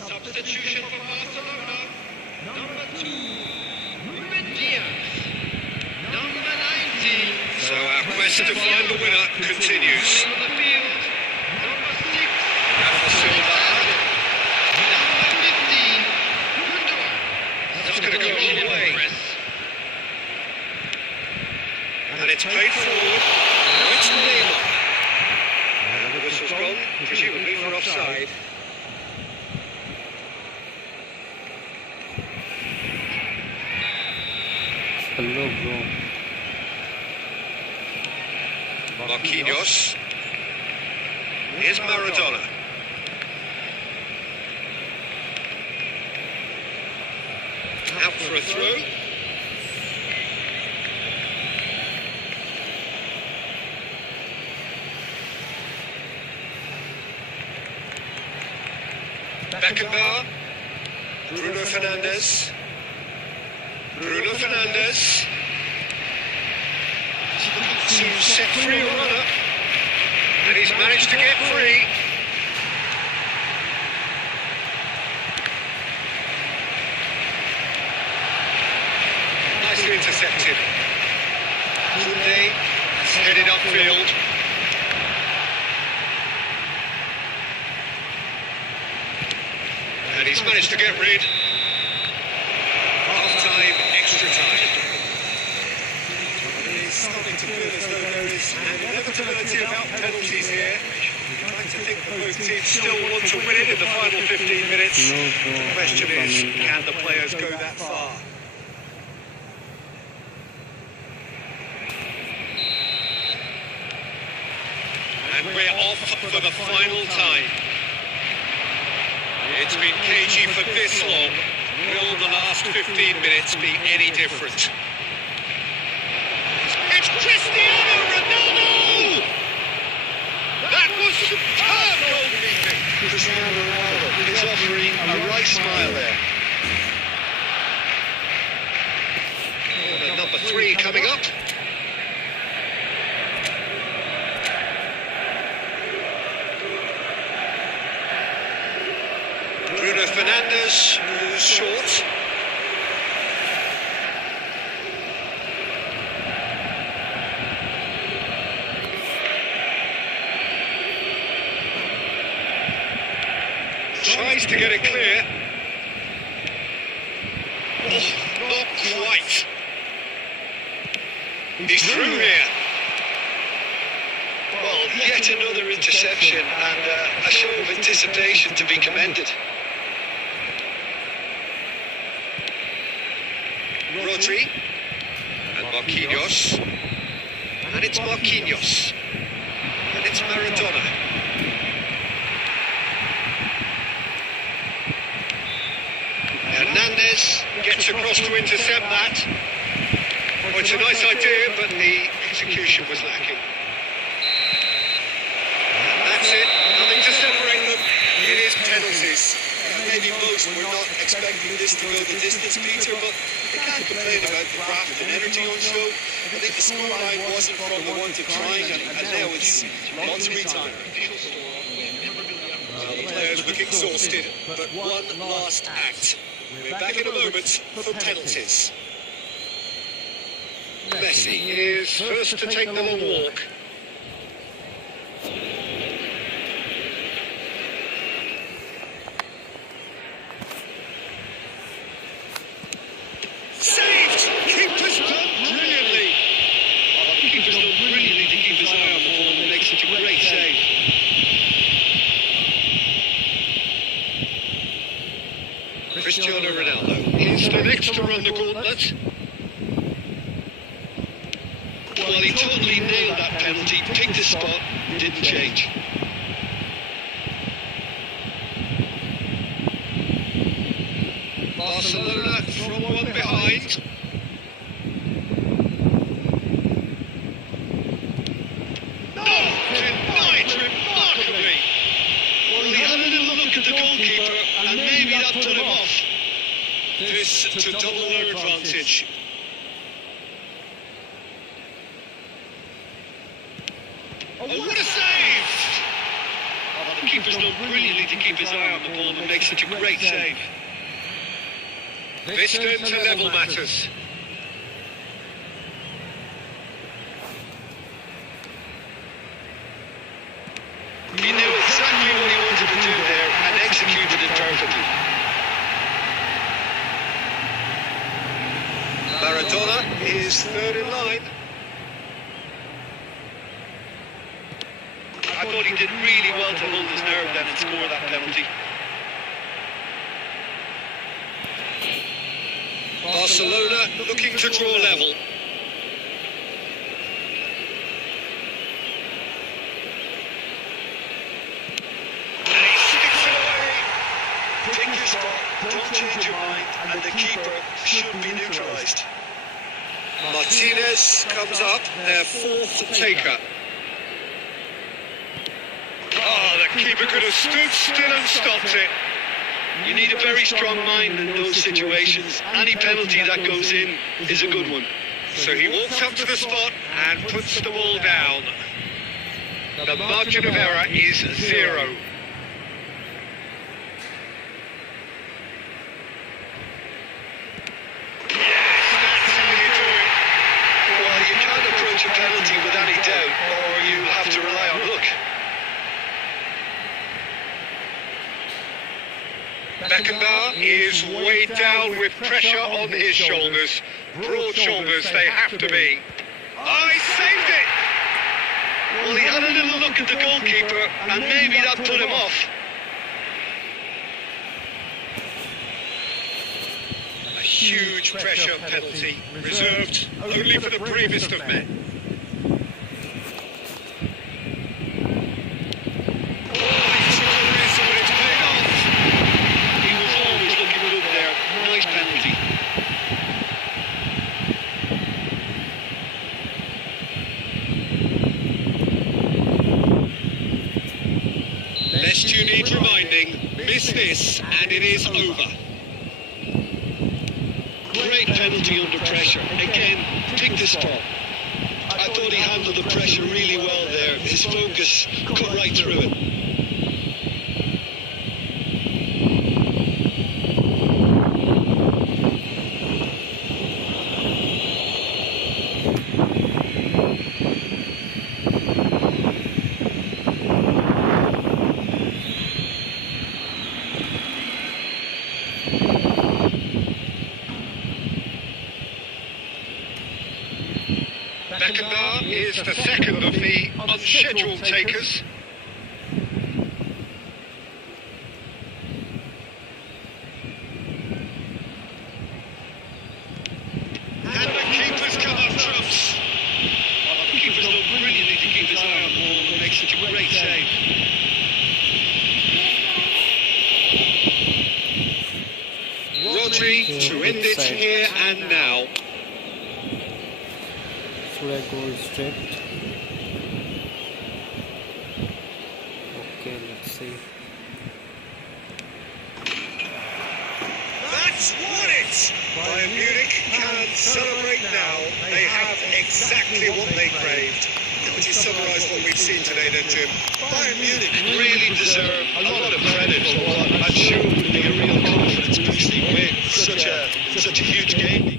Substitution for Barcelona. Number 2, Ruben Diaz. Number 19. So our quest to find the winner continues. On the field. Number 6. Rafa Silva. Number 15. Gundogan. That's going to go all the way. And it's played forward. Now it's Neymar. And the whistle's gone, presumably for offside. Hello, bro. Marquinhos. Here's Maradona. Out for a throw. Beckenbauer. Bruno Fernandes. Bruno Fernandes. To set free a runner. And he's managed to get free. Nicely intercepted. Koundé has headed upfield. And he's managed to get rid. Half-time, extra time. It is starting to feel as though there is an inevitability about penalties here. I'd like to think that both teams still want to win it in the final 15 minutes. The question is, can the players go that far? And we're off for the final time. It's been cagey for this long. Will the last 15 minutes be any different? It's Cristiano Ronaldo! That was superb goalkeeping! Cristiano Ronaldo is offering a right smile there. Number 3 coming up. Bruno Fernandes, who's short. Tries to get it clear. Oh, not quite. He's through here. Well, yet another interception and a show of anticipation to be commended. Rodri. And Marquinhos. And it's Marquinhos. And it's Maradona. Hernandez gets across to intercept that. Well, it's a nice idea, but the execution was lacking. And that's it. Nothing to separate them. It is penalties. Maybe most were not expecting this to go the distance, Peter, but they can't complain about the craft and energy on show. I think the scoreline wasn't from the one to trying, and now it's lots of retime. Well, the players look exhausted, but one last act. We're back in a moment for penalties. Messi is first to take the long walk. Saved! Keeper's done brilliantly. Oh, the keeper's done brilliantly to keep his eye on the ball and make such a great save. Cristiano Ronaldo is the next to run the gauntlet. Well, he totally nailed that penalty, picked his spot, didn't change. Barcelona from one behind. No! Denied remarkably! Well, he had a little look at the goalkeeper, and maybe that put him off. This to double their advantage. Oh, what a save! Oh, the keeper's done brilliantly to keep his eye on the ball and make such a great save. This then to level matters. He knew exactly what he wanted to do there and executed it perfectly. Maradona is third in line. I thought he did really well to hold his nerve then and score that penalty. Barcelona looking to draw level. And he sticks it away. Pick your spot, don't change your mind, and the keeper should be neutralised. Martinez comes up, their fourth taker. Oh, the keeper could have stood still and stopped it. You need a very strong mind in those situations. Any penalty that goes in is a good one. So he walks up to the spot and puts the ball down. The margin of error is 0. Well, you can't approach a penalty with any doubt, or you have to rely on luck. Beckenbauer is weighed down with pressure on his shoulders. Broad shoulders they have to be. Oh, he saved it! Well, he had a little look at the goalkeeper, and maybe that put him off. A huge pressure penalty, reserved only for the bravest of men. Lest you need reminding, miss this and it is over. Great penalty under pressure. Again, pick the spot. I thought he handled the pressure really well there. His focus cut right through it. Beckenbauer is the second of the unscheduled takers. come off trumps. Oh, the keeper's done brilliantly to keep his eye on the ball and make such a great save. Rodri to end it here and now. Should I go straight? Okay, let's see. That's won it! Bayern Munich can celebrate now. They have exactly what they craved. How would you summarise what we've seen today then, Jim? Bayern Munich really deserve a lot of credit for what I'm sure would be a real confidence boosting win. Such a huge game.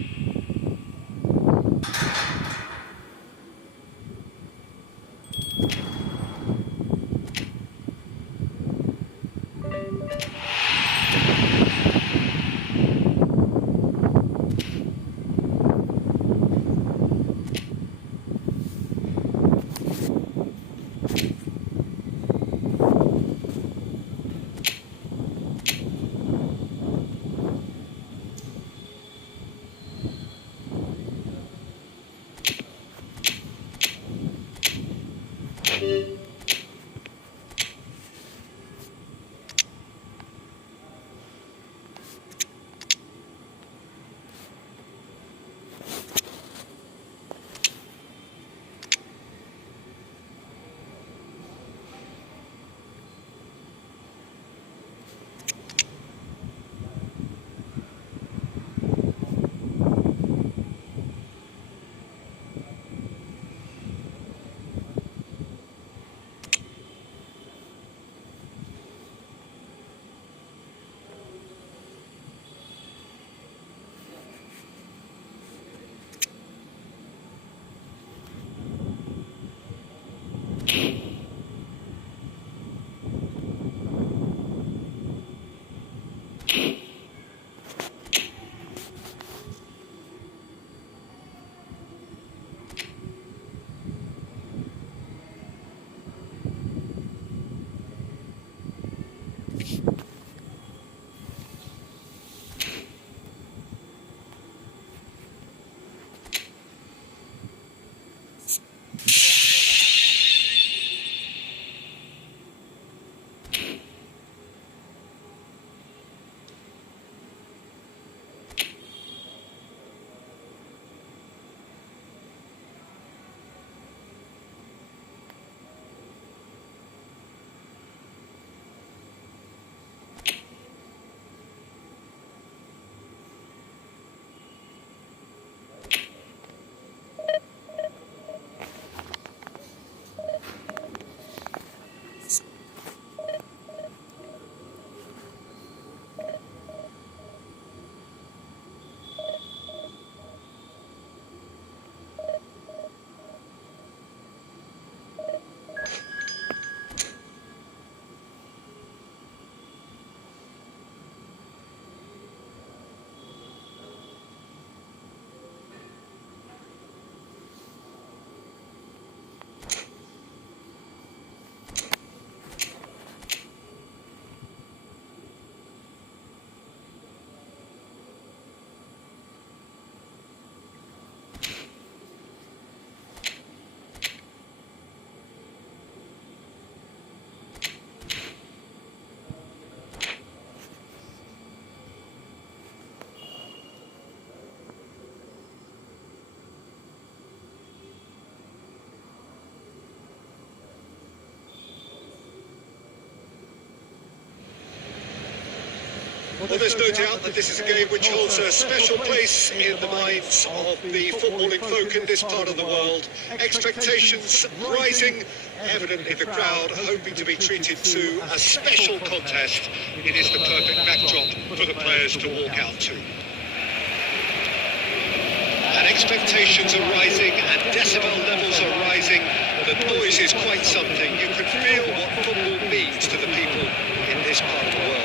Well, there's no doubt that this is a game which holds a special place in the minds of the footballing folk in this part of the world. Expectations rising, evidently the crowd hoping to be treated to a special contest. It is the perfect backdrop for the players to walk out to. And expectations are rising and decibel levels are rising. The noise is quite something. You can feel what football means to the people in this part of the world.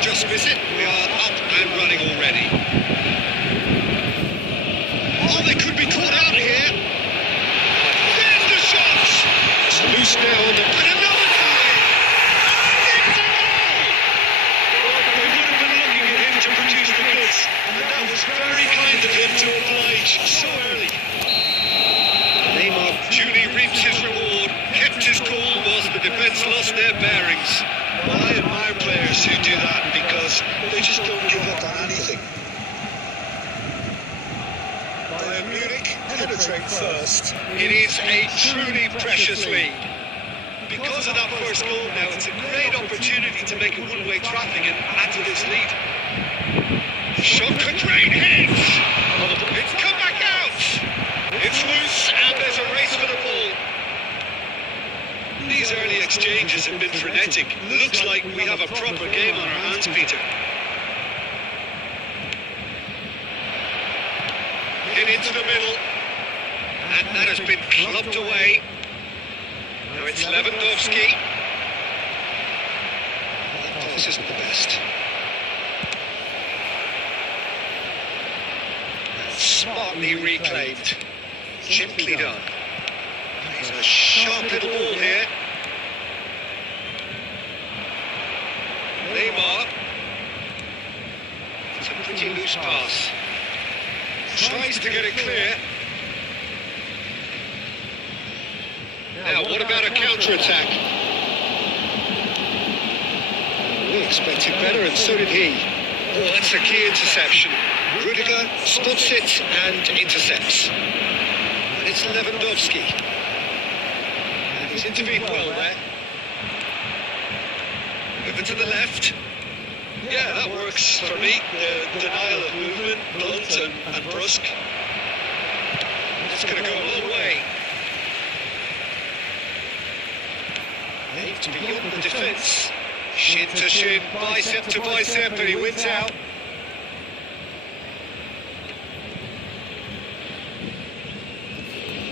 Just miss it, we are up and running already. Oh, they could be caught out here. There's the shot! It's loose now, and another try! And it's a goal! They would have been looking at him to produce the goods, and that was defence lost their bearings. Well, I admire players who do that because they just don't give up on anything. Bayern Munich penetrate first. It is a truly precious lead. Because of that first goal now, it's a great opportunity to make a one-way traffic and add to this lead. Shot could great hit! It's come back out! It's loose and there's a race for the ball. These early exchanges have been frenetic. Looks like we have a proper game on our hands, Peter. Into the middle, and that has been clubbed away. Now it's Lewandowski. That pass isn't the best. That's smartly reclaimed, gently done. He's a sharp little ball here. Neymar. It's a pretty loose pass. Tries to get it clear. Now, what about a counter-attack? We expected better, and so did he. Oh, that's a key interception. Rudiger spots it and intercepts. And it's Lewandowski. And he's intervened well there. Over to the left. Yeah, that works for me. The denial of movement, blunt and brusque. It's going to go a long way. Aimed beyond the defence. Shin to shin, bicep to bicep, and he wins out.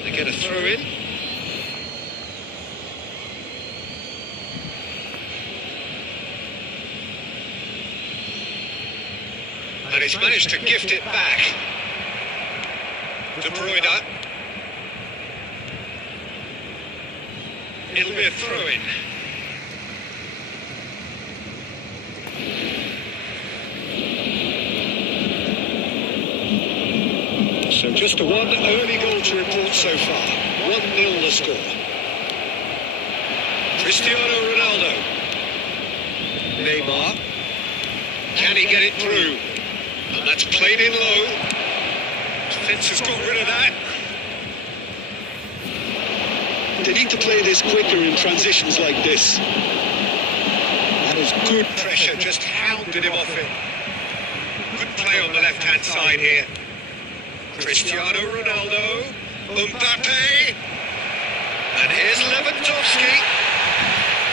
They get a throw in. And he's managed to gift it back. De Bruyne. It'll be a throw-in. So just one early goal to report so far. 1-0 the score. Cristiano Ronaldo. Neymar. Can he get it through? And that's played in low. Defence has got rid of that. They need to play this quicker in transitions like this. That was good pressure, just hounded him off it. Good play on the left-hand side here. Cristiano Ronaldo, Mbappe, and here's Lewandowski.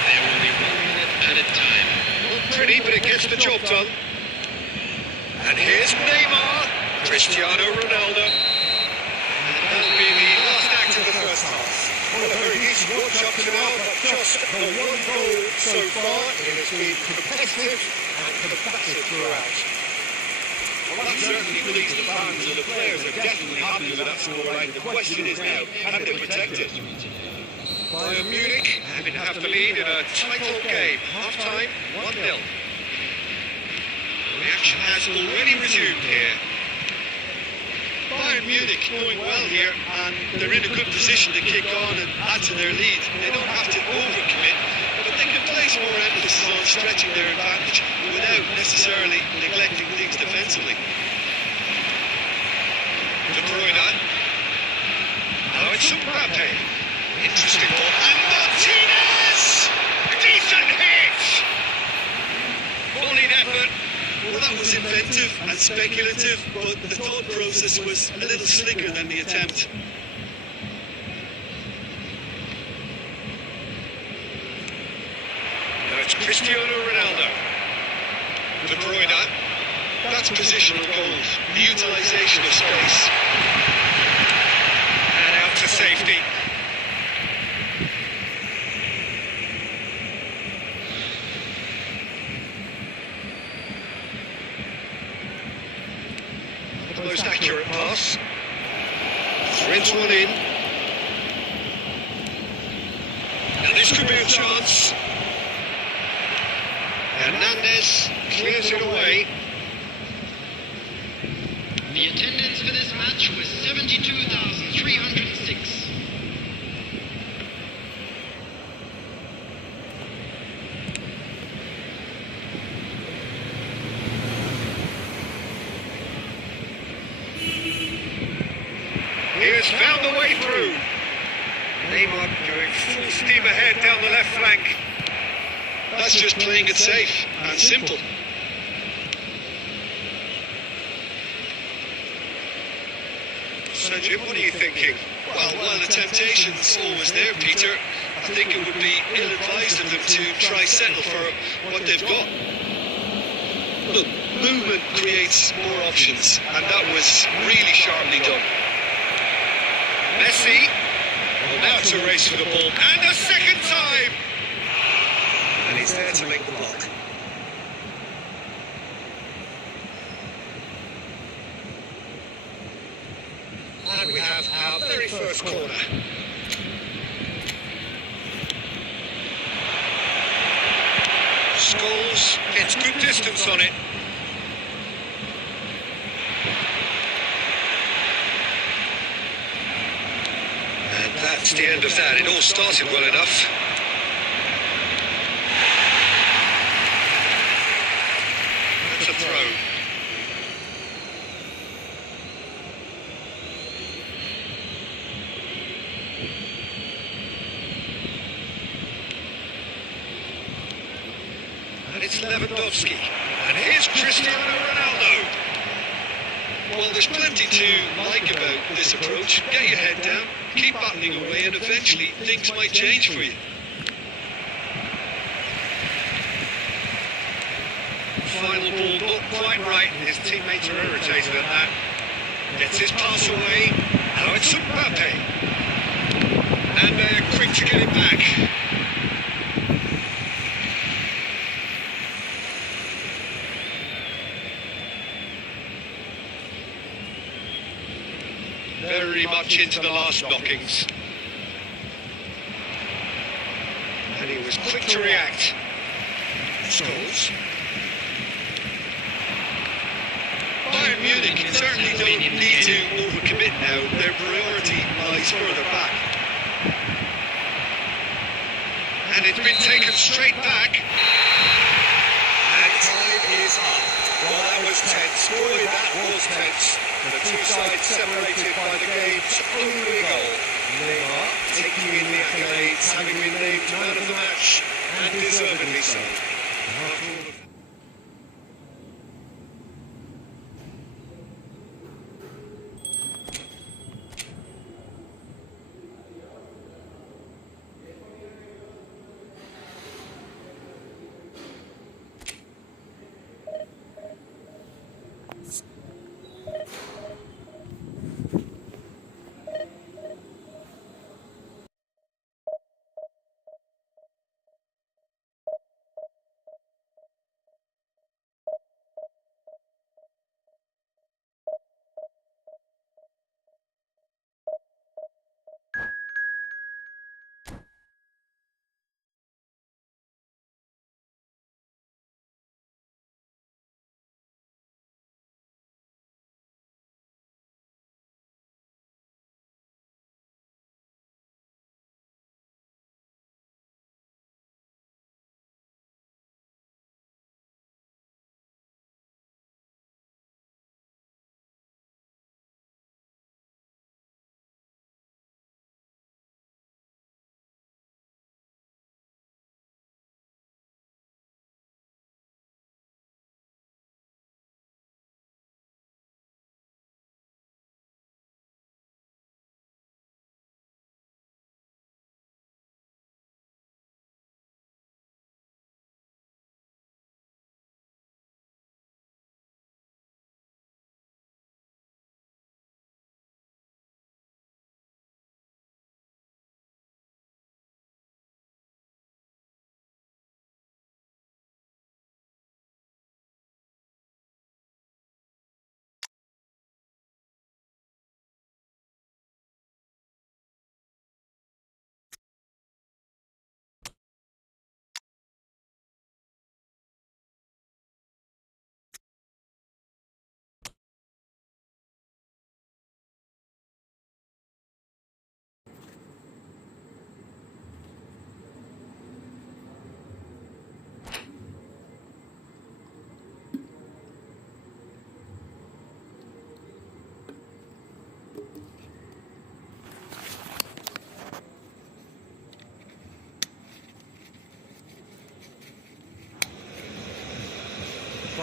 There will be 1 minute added time. Not pretty, but it gets the job done. And here's Neymar, Cristiano Ronaldo. And that'll be the last act of the first half. Well, a very decent watch up to now, but just the one goal so far. It has been competitive and combative throughout. Well, that certainly pleased the fans, and the players are definitely happy with that scoreline. The question is now, can they protect it? Bayern Munich having half the lead in a title game. Half-time, 1-0. The action has already resumed here. Bayern Munich going well here, and they're in a good position to kick on and add to their lead. They don't have to overcommit, but they can place more emphasis on stretching their advantage without necessarily neglecting things defensively. De Bruyne. Now it's Mbappe. Interesting ball. And Martinez! Decent hit! Volleyed effort. Well, that was inventive and speculative, but the thought process was a little slicker than the attempt. Now it's Cristiano Ronaldo. De Bruyne. That's positional gold. The utilisation of space. And out to safety. The most accurate pass. Threads one in. Now this could be a chance. Hernandez clears it away. The attendance for this match was 72,306. the way through. Neymar going full steam ahead down the left flank. That's just playing it safe and simple. So Jim, what are you thinking? Well, while the temptation's always there, Peter, I think it would be ill-advised of them to try settle for what they've got. Look, movement creates more options, and that was really sharply done. Messi. Well, now it's a race for the ball. And a second time! And he's there to make the block. And we have our very first corner. Scholes gets good distance on it. And that's the end of that. It all started well enough. That's a throw. And it's Lewandowski. And here's Cristiano Ronaldo. Well, there's plenty to like about this approach. Get your head down, keep battling away, and eventually things might change for you. Final ball not quite right. His teammates are irritated at that. Gets his pass away. Now it's Mbappe. And they're quick to get it back. Very much into the last knockings. And he was quick to react. Scholes. Bayern Munich certainly don't need to overcommit now. Their priority lies further back. And it's been taken straight back. And time is up. Well, that was tense. Boy, that was tense. The two sides separated by the game's only goal. Neymar taking in the accolades, having been named man of the match, and deservedly so.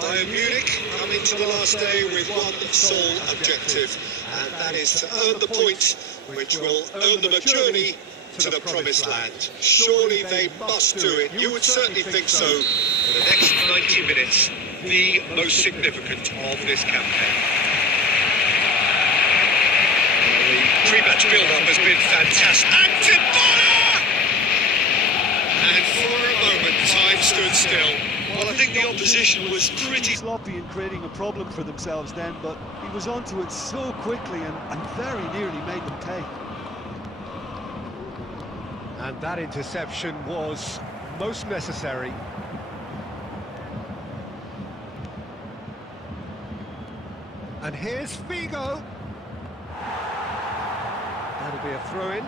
Bayern Munich come into the last day with one sole objective, and that is to earn the point which will earn them a journey to the promised land. Surely they must do it. You would certainly think so. The next 90 minutes, the most significant of this campaign. The pre-match build-up has been fantastic. And Dybala! And for a moment, time stood still. Well, I think the opposition was pretty sloppy in creating a problem for themselves then, but he was onto it so quickly and very nearly made them pay. And that interception was most necessary. And here's Figo. That'll be a throw-in.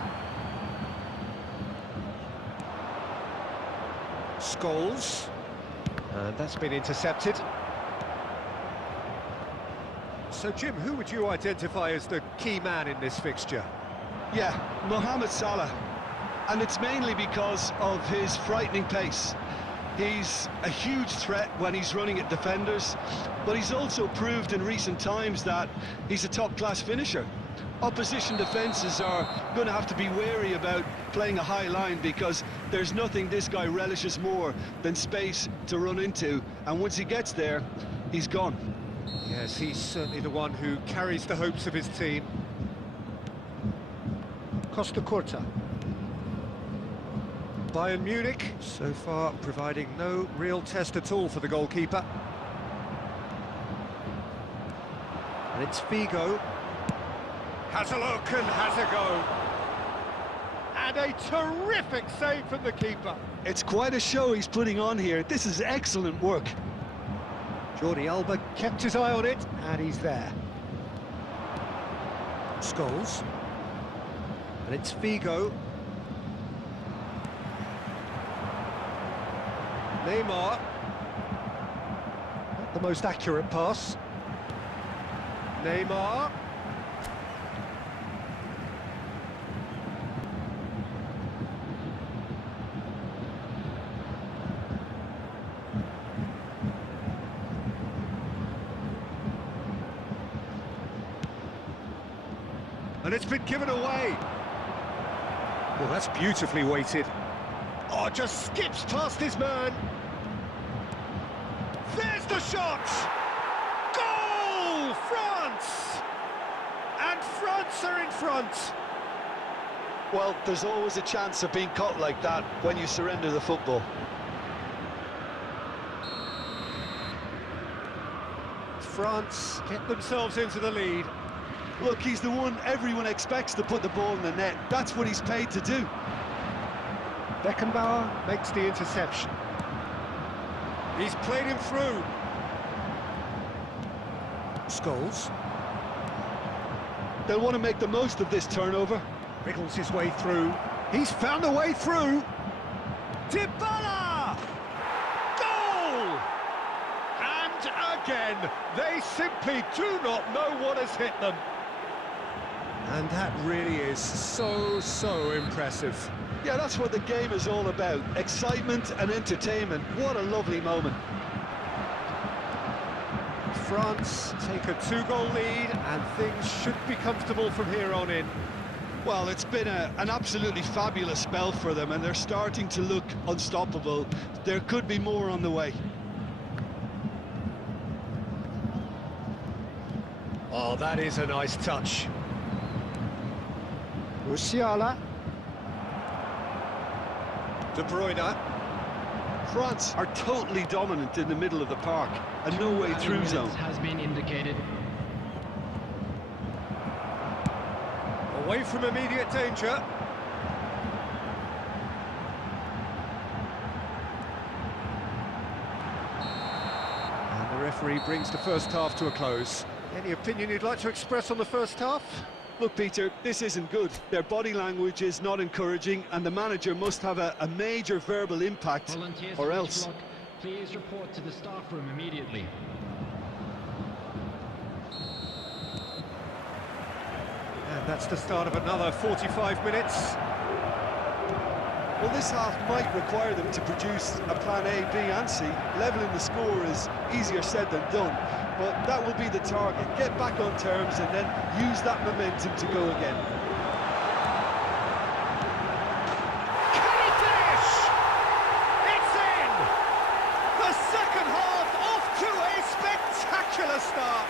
Scholes. And that's been intercepted. So, Jim, who would you identify as the key man in this fixture? Yeah, Mohamed Salah. And it's mainly because of his frightening pace. He's a huge threat when he's running at defenders, but he's also proved in recent times that he's a top-class finisher. Opposition defences are going to have to be wary about playing a high line because there's nothing this guy relishes more than space to run into, and once he gets there, he's gone. Yes, he's certainly the one who carries the hopes of his team. Costa Curta. Bayern Munich, so far providing no real test at all for the goalkeeper. And it's Figo. Has a look and has a go. And a terrific save from the keeper. It's quite a show he's putting on here. This is excellent work. Jordi Alba kept his eye on it, and he's there. Scholes. And it's Figo. Neymar. Not the most accurate pass. Neymar. And it's been given away. Well, that's beautifully weighted. Oh, just skips past his man. There's the shot! Goal! France! And France are in front. Well, there's always a chance of being caught like that when you surrender the football. France get themselves into the lead. Look, he's the one everyone expects to put the ball in the net. That's what he's paid to do. Beckenbauer makes the interception. He's played him through. Scholes. They'll want to make the most of this turnover. Wriggles his way through. He's found a way through. Dybala! Goal! And again, they simply do not know what has hit them. And that really is so impressive. Yeah, that's what the game is all about. Excitement and entertainment. What a lovely moment. France take a 2-goal lead and things should be comfortable from here on in. Well, it's been an absolutely fabulous spell for them and they're starting to look unstoppable. There could be more on the way. Oh, that is a nice touch. Musiala. De Bruyne. France are totally dominant in the middle of the park, and no way through zone. Has been indicated. Away from immediate danger. And the referee brings the first half to a close. Any opinion you'd like to express on the first half? Look, Peter, this isn't good. Their body language is not encouraging, and the manager must have a major verbal impact, Volunteers or for else. each block, please report to the staff room immediately. And that's the start of another 45 minutes. Well, this half might require them to produce a plan A, B and C. Levelling the score is easier said than done, but that will be the target. Get back on terms and then use that momentum to go again. Can he finish? It's in! The second half off to a spectacular start.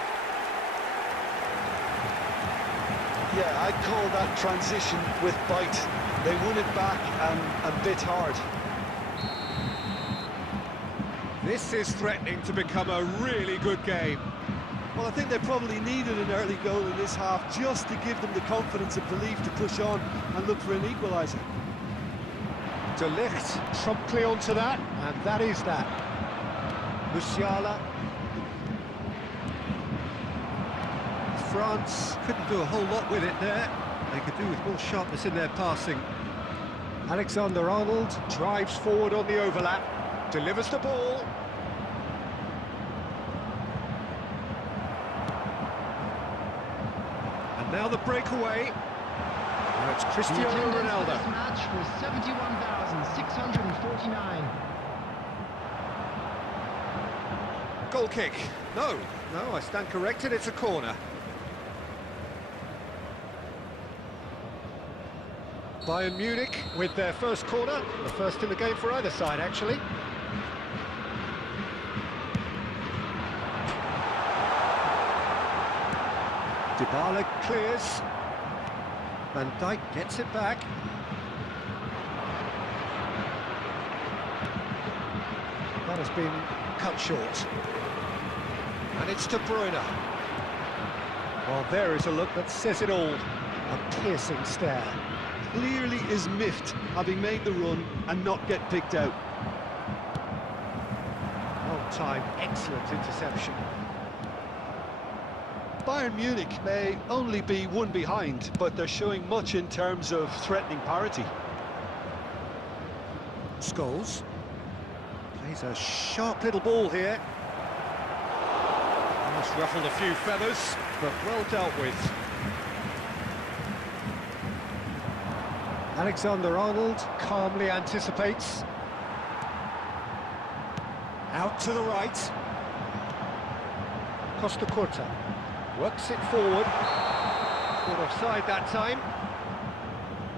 Yeah, I'd call that transition with bite. They won it back and bit hard. This is threatening to become a really good game. Well, I think they probably needed an early goal in this half just to give them the confidence and belief to push on and look for an equaliser. De Ligt promptly onto that, and that is that. Musiala. France couldn't do a whole lot with it there. They could do with more sharpness in their passing. Alexander-Arnold drives forward on the overlap, delivers the ball. And now the breakaway. Now it's Cristiano Ronaldo. This match was 71,649. Goal kick. No, I stand corrected, it's a corner. Bayern Munich with their first corner, the first in the game for either side, actually. Dybala clears. Van Dijk gets it back. That has been cut short. And it's De Bruyne. Well, there is a look that says it all. A piercing stare. Clearly is miffed, having made the run and not get picked out. Long time, excellent interception. Bayern Munich may only be one behind, but they're showing much in terms of threatening parity. Scholes plays a sharp little ball here. Almost ruffled a few feathers, but well dealt with. Alexander-Arnold calmly anticipates. Out to the right. Costa Curta works it forward. Caught offside that time.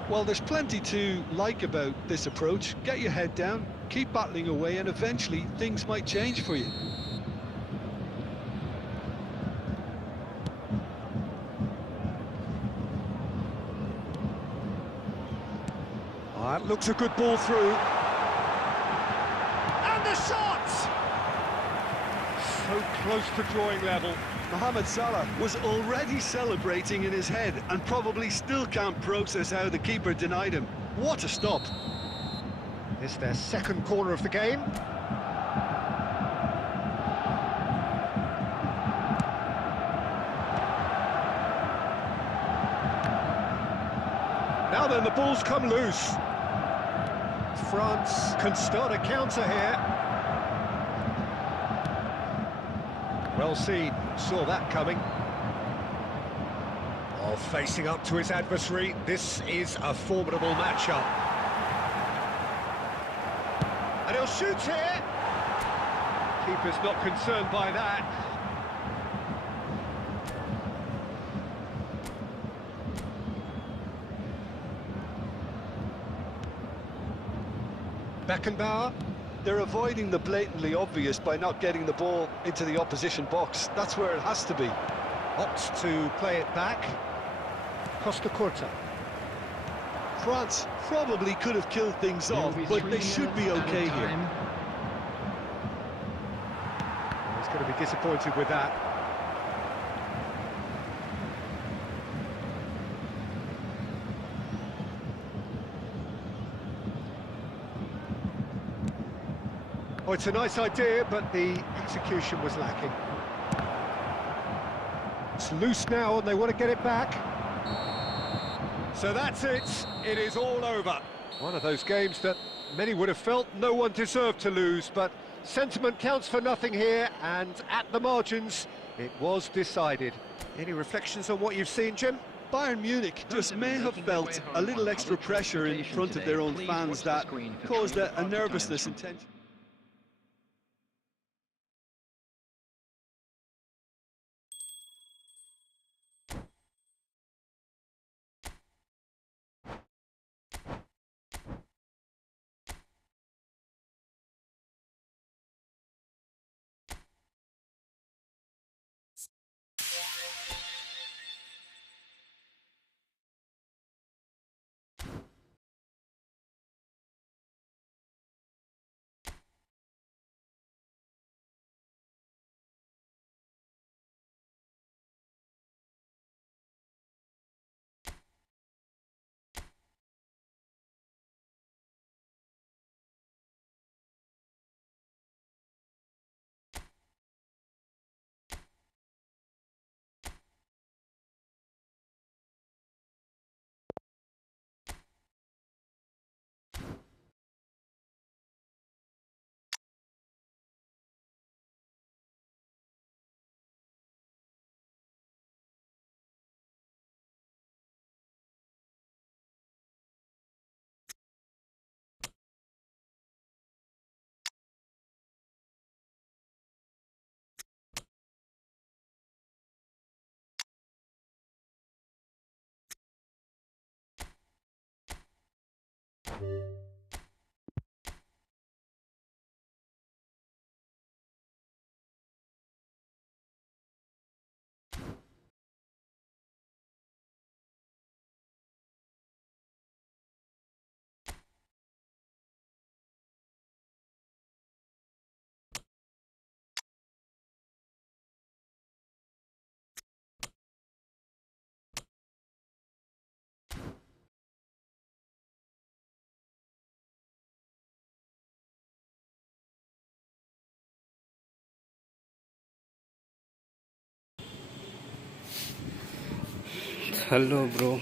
Well, there's plenty to like about this approach. Get your head down, keep battling away, and eventually things might change for you. That looks a good ball through. And the shot! So close to drawing level. Mohamed Salah was already celebrating in his head and probably still can't process how the keeper denied him. What a stop. It's their second corner of the game. Now then, the ball's come loose. France can start a counter here. Well seen, saw that coming. Oh, facing up to his adversary, this is a formidable matchup. And he'll shoot here. Keeper's not concerned by that. Beckenbauer. They're avoiding the blatantly obvious by not getting the ball into the opposition box. That's where it has to be. Opts to play it back. Costa Curta. France probably could have killed things off, but they should be okay here. He's going to be disappointed with that. Oh, it's a nice idea, but the execution was lacking. It's loose now, and they want to get it back. So that's it. It is all over. One of those games that many would have felt no one deserved to lose, but sentiment counts for nothing here, and at the margins, it was decided. Any reflections on what you've seen, Jim? Bayern Munich just may have felt a little extra pressure in front of their own fans that caused a nervousness and tension. Hello, bro.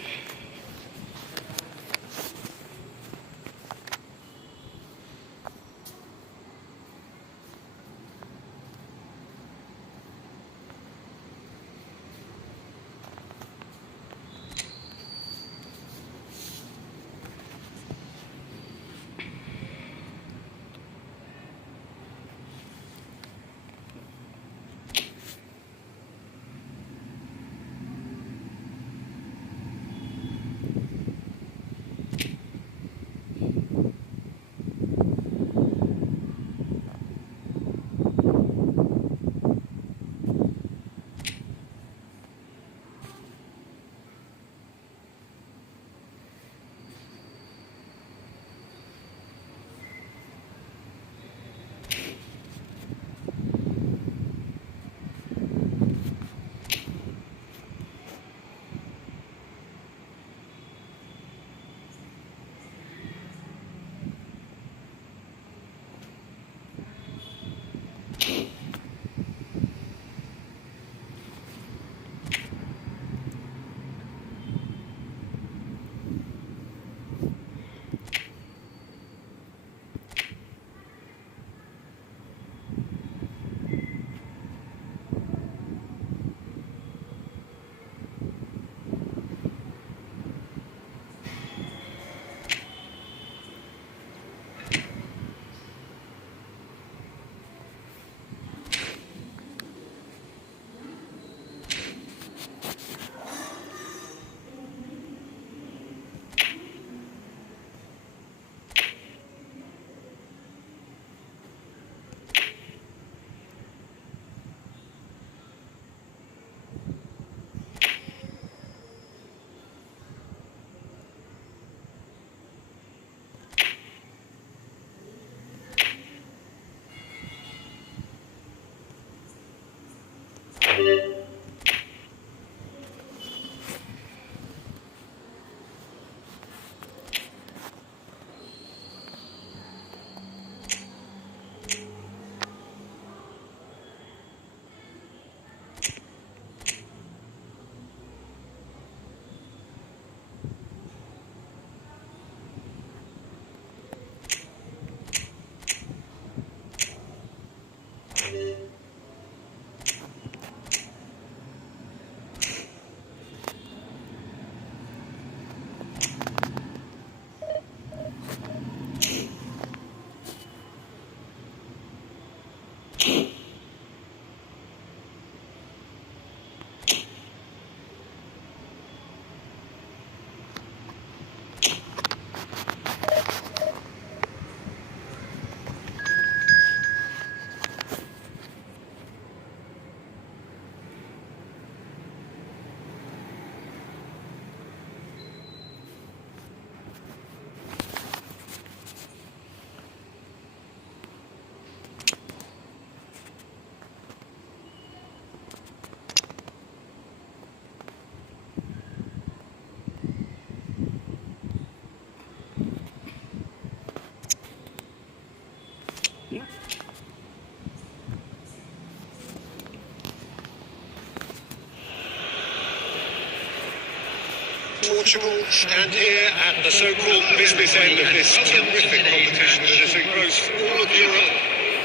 Portugal stand here at the so-called business end of this terrific competition that has engrossed all of Europe.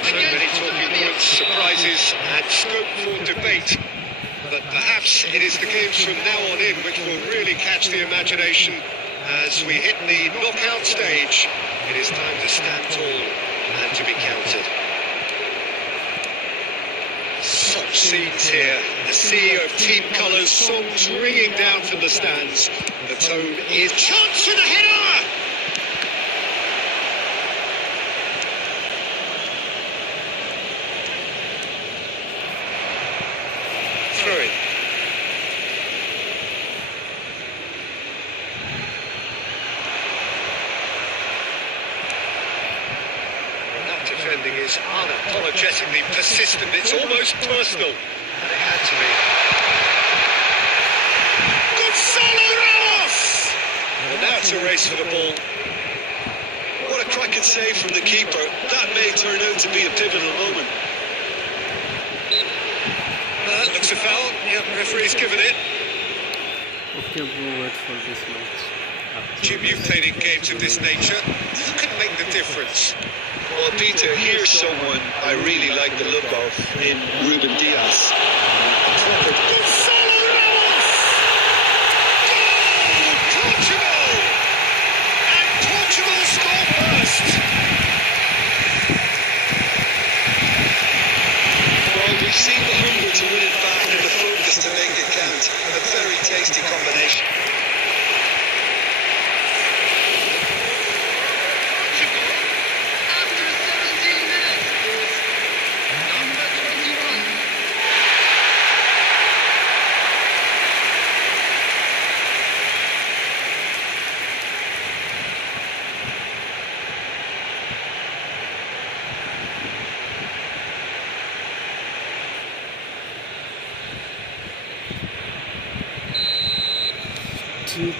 So many talking points, surprises and scope for debate. But perhaps it is the games from now on in which will really catch the imagination as we hit the knockout stage. It is time to stand tall and to be counted. Such scenes here, the sea of team colours, songs ringing down from the stands. The tone is chance for the header! Through it. Defending is unapologetically persistent. It's almost personal. And it had to be. Gonzalo Ramos! And now it's a race for the ball. What a cracking save from the keeper. That may turn out to be a pivotal moment. That looks a foul. Yep, referee's given it. Okay, we'll wait for this match. Jim, you've played in games of this nature. Who can make the difference? Well, Peter, here's someone I really like the look of in Ruben Diaz. Gonzalo Ramos! Goal! Portugal! And Portugal score first! Well, we've seen the hunger to win it back and the focus to make it count. A very tasty combination.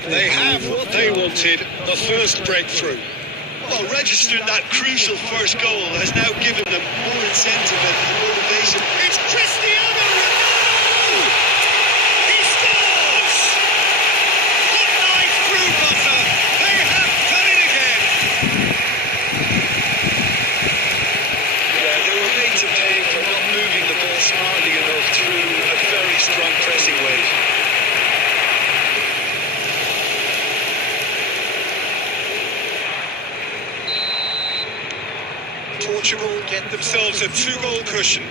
They have what they wanted, the first breakthrough. Well, registering that crucial first goal has now given them more incentive and motivation. It's Cristiano Ronaldo! He scores! Hot knife through butter! They have done it again! Yeah, they were made to pay for not moving the ball smartly enough through a very strong pressing wave. Portugal get themselves a two-goal cushion.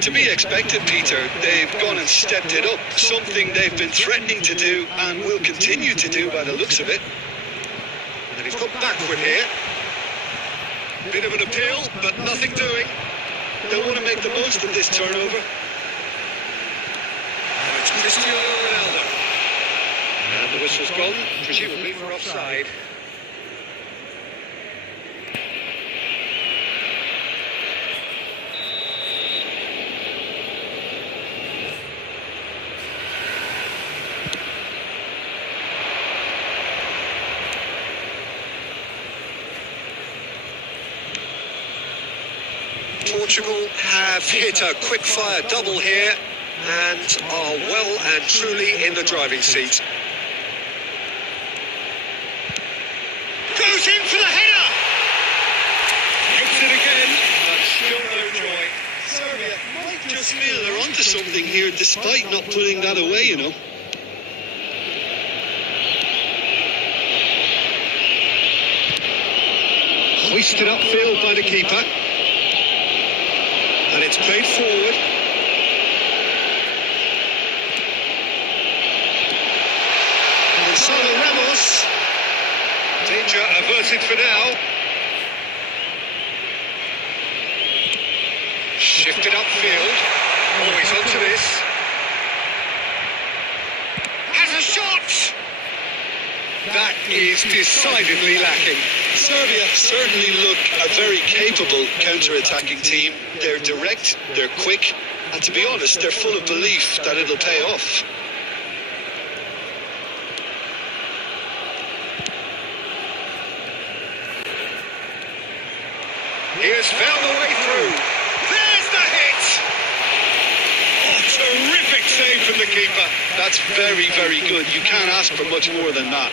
To be expected, Peter. They've gone and stepped it up, something they've been threatening to do and will continue to do by the looks of it. And he's got backward here. Bit of an appeal, but nothing doing. They'll want to make the most of this turnover. And it's Cristiano Ronaldo. And the whistle's gone, presumably for offside. Portugal have hit a quick-fire double here and are well and truly in the driving seat. Goes in for the header! Hits it again, but still no joy. Serbia might just feel they're onto something here despite not putting that away, you know. Hoisted upfield by the keeper. And it's played forward. Gonzalo Ramos. Danger averted for now. Shifted upfield. Always onto this. Has a shot! That is decidedly lacking. Serbia certainly look a very capable counter-attacking team. They're direct, they're quick, and to be honest, they're full of belief that it'll pay off. He has found a way through. There's the hit! Oh, terrific save from the keeper. That's very, very good. You can't ask for much more than that.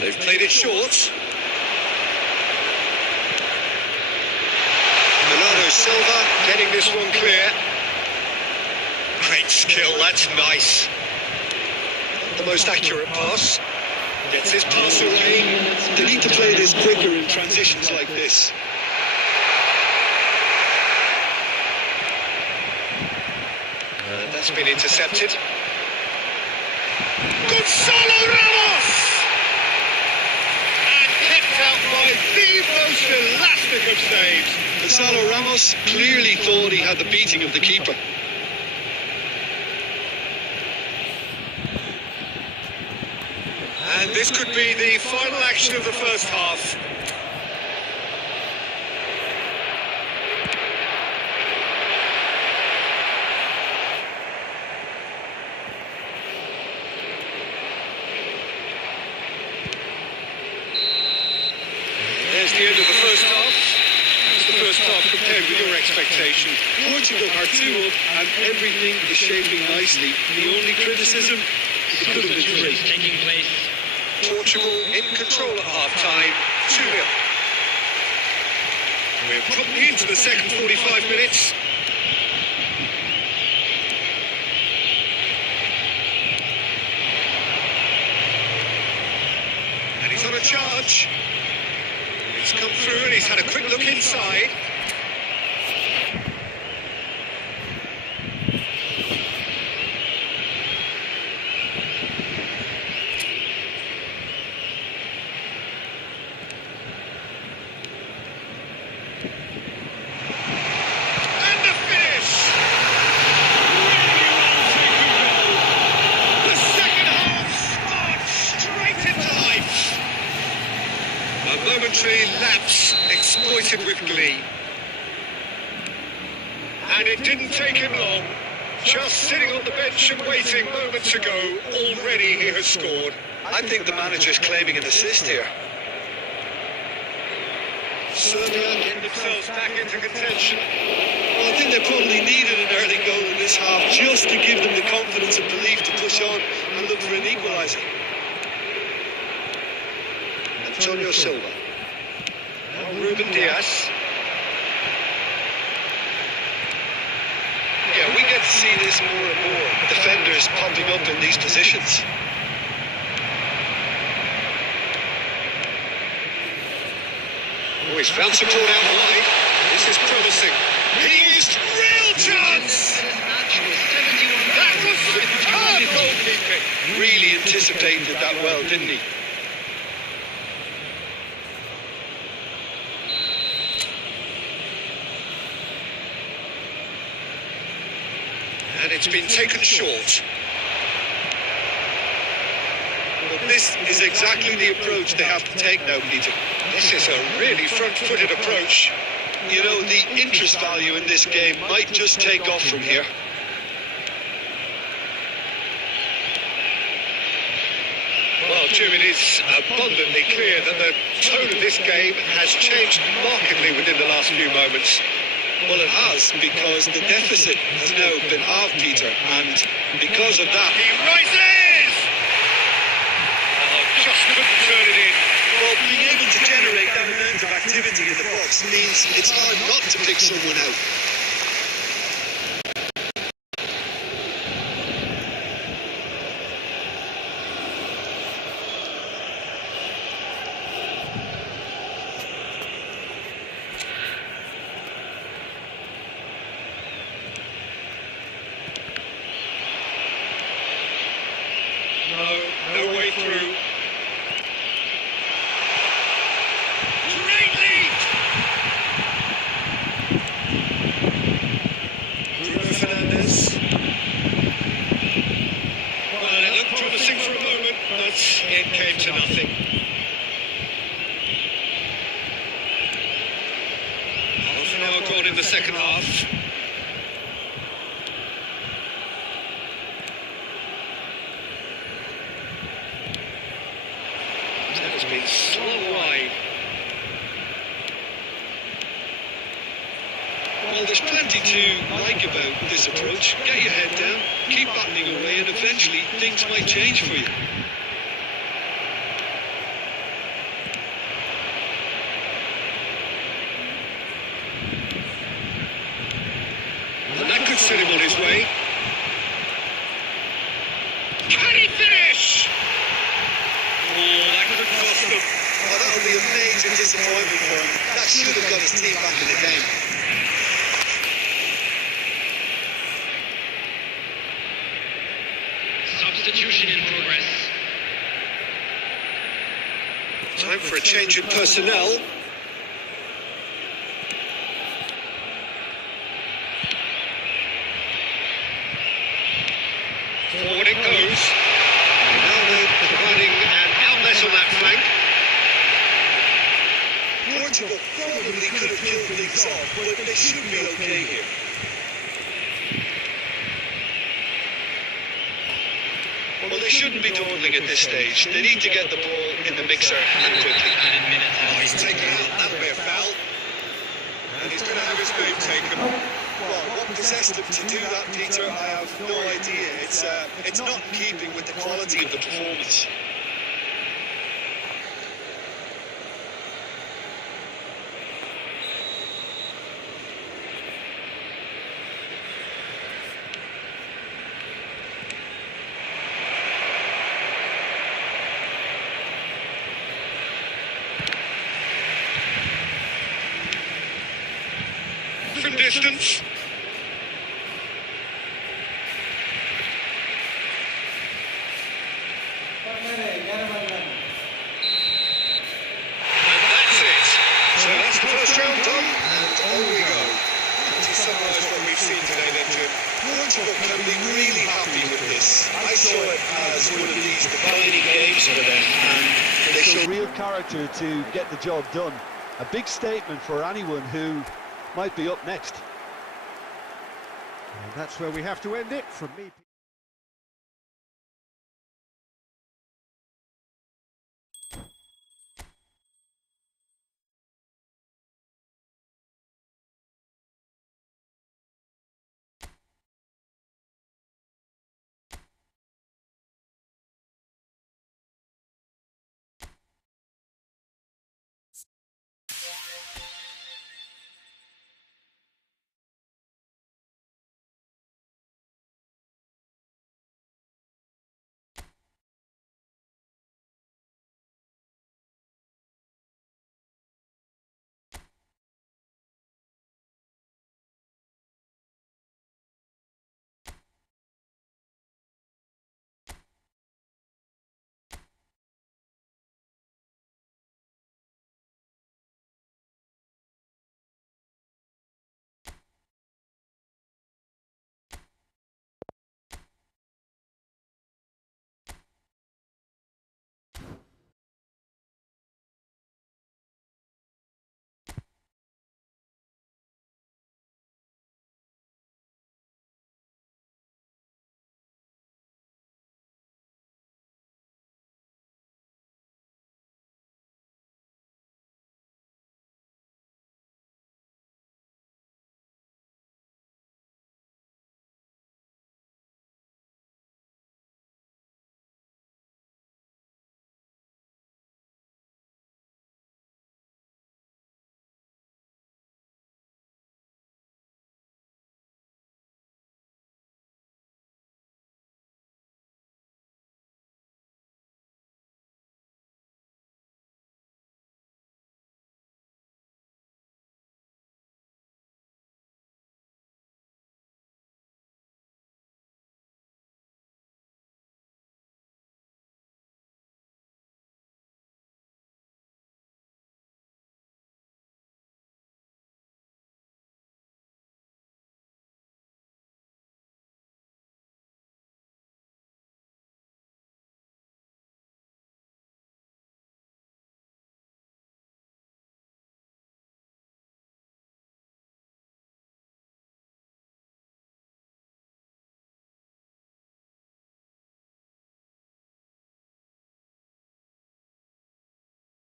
They've played it short. Bernardo Silva getting this one clear. Great skill, that's nice. The most accurate pass. Gets his pass away. They need to play this quicker in transitions like this. And that's been intercepted. Gonzalo Ramos! And kept out by the most elastic of saves. Gonzalo Ramos clearly thought he had the beating of the keeper. And this could be the final action of the first half. There's the end of the first half. That's the first half compared with your expectation. Portugal are 2 up and everything is shaping nicely. The only criticism, it could have been 3. Taking place. Portugal in control at half-time, 2-0. We're probably into the second 45 minutes. And he's on a charge. He's come through and he's had a quick look inside. Momentary lapse exploited with glee. And it didn't take him long. Just sitting on the bench and waiting moments ago, already he has scored. I think the manager's claiming an assist here. Serbia getting themselves back into contention. Well, I think they probably needed an early goal in this half just to give them the confidence and belief to push on and look for an equaliser. Antonio Silva. Now Ruben Diaz. Yeah, we get to see this more and more. Defenders popping up in these positions. Oh, he's found support out wide. This is promising. He is real chance! That was superb goalkeeping. Really anticipated that well, didn't he? And it's been taken short. Well, this is exactly the approach they have to take now, Peter. This is a really front-footed approach. You know, the interest value in this game might just take off from here. Well, Jim, it is abundantly clear that the tone of this game has changed markedly within the last few moments. Well, it has, because the deficit has now been halved, Peter, and because of that, he rises! Oh, just couldn't turn it in. Well, being able to generate that amount of activity in the box means it's hard not to pick someone out. No way through. Great lead! Bruno Fernandes. Well, it looked promising for a moment, but it came to nothing. Half an hour gone in the second half. been slow wide. Well, there's plenty to like about this approach. Get your head down, keep battling away, and eventually things might change for you. And that could set him on his way. Can he finish? Oh, that could cost him. Well, that will be a major disappointment for him. That should have got his team back in the game. Substitution in progress. Time for a change in personnel. Forward it goes. Ronaldo providing an outlet on that flank. Portugal probably could have killed things off, but they should be okay here. Well, they shouldn't be dawdling at this stage. They need to get the ball in the mixer and quickly. Added minutes Oh, has he's been taken out, that'll be a foul. And he's going to have his move taken. Well, what possessed him to do that, Peter, I have no idea. It's not in keeping with the quality of the performance. From distance. That's it. So that's the first round done, and on we go. To summarise what we've seen today then, Jim, Portugal can be really happy with this. I saw it as one of these defining games for them, and they showed Real character to get the job done. A big statement for anyone who might be up next. And that's where we have to end it from me.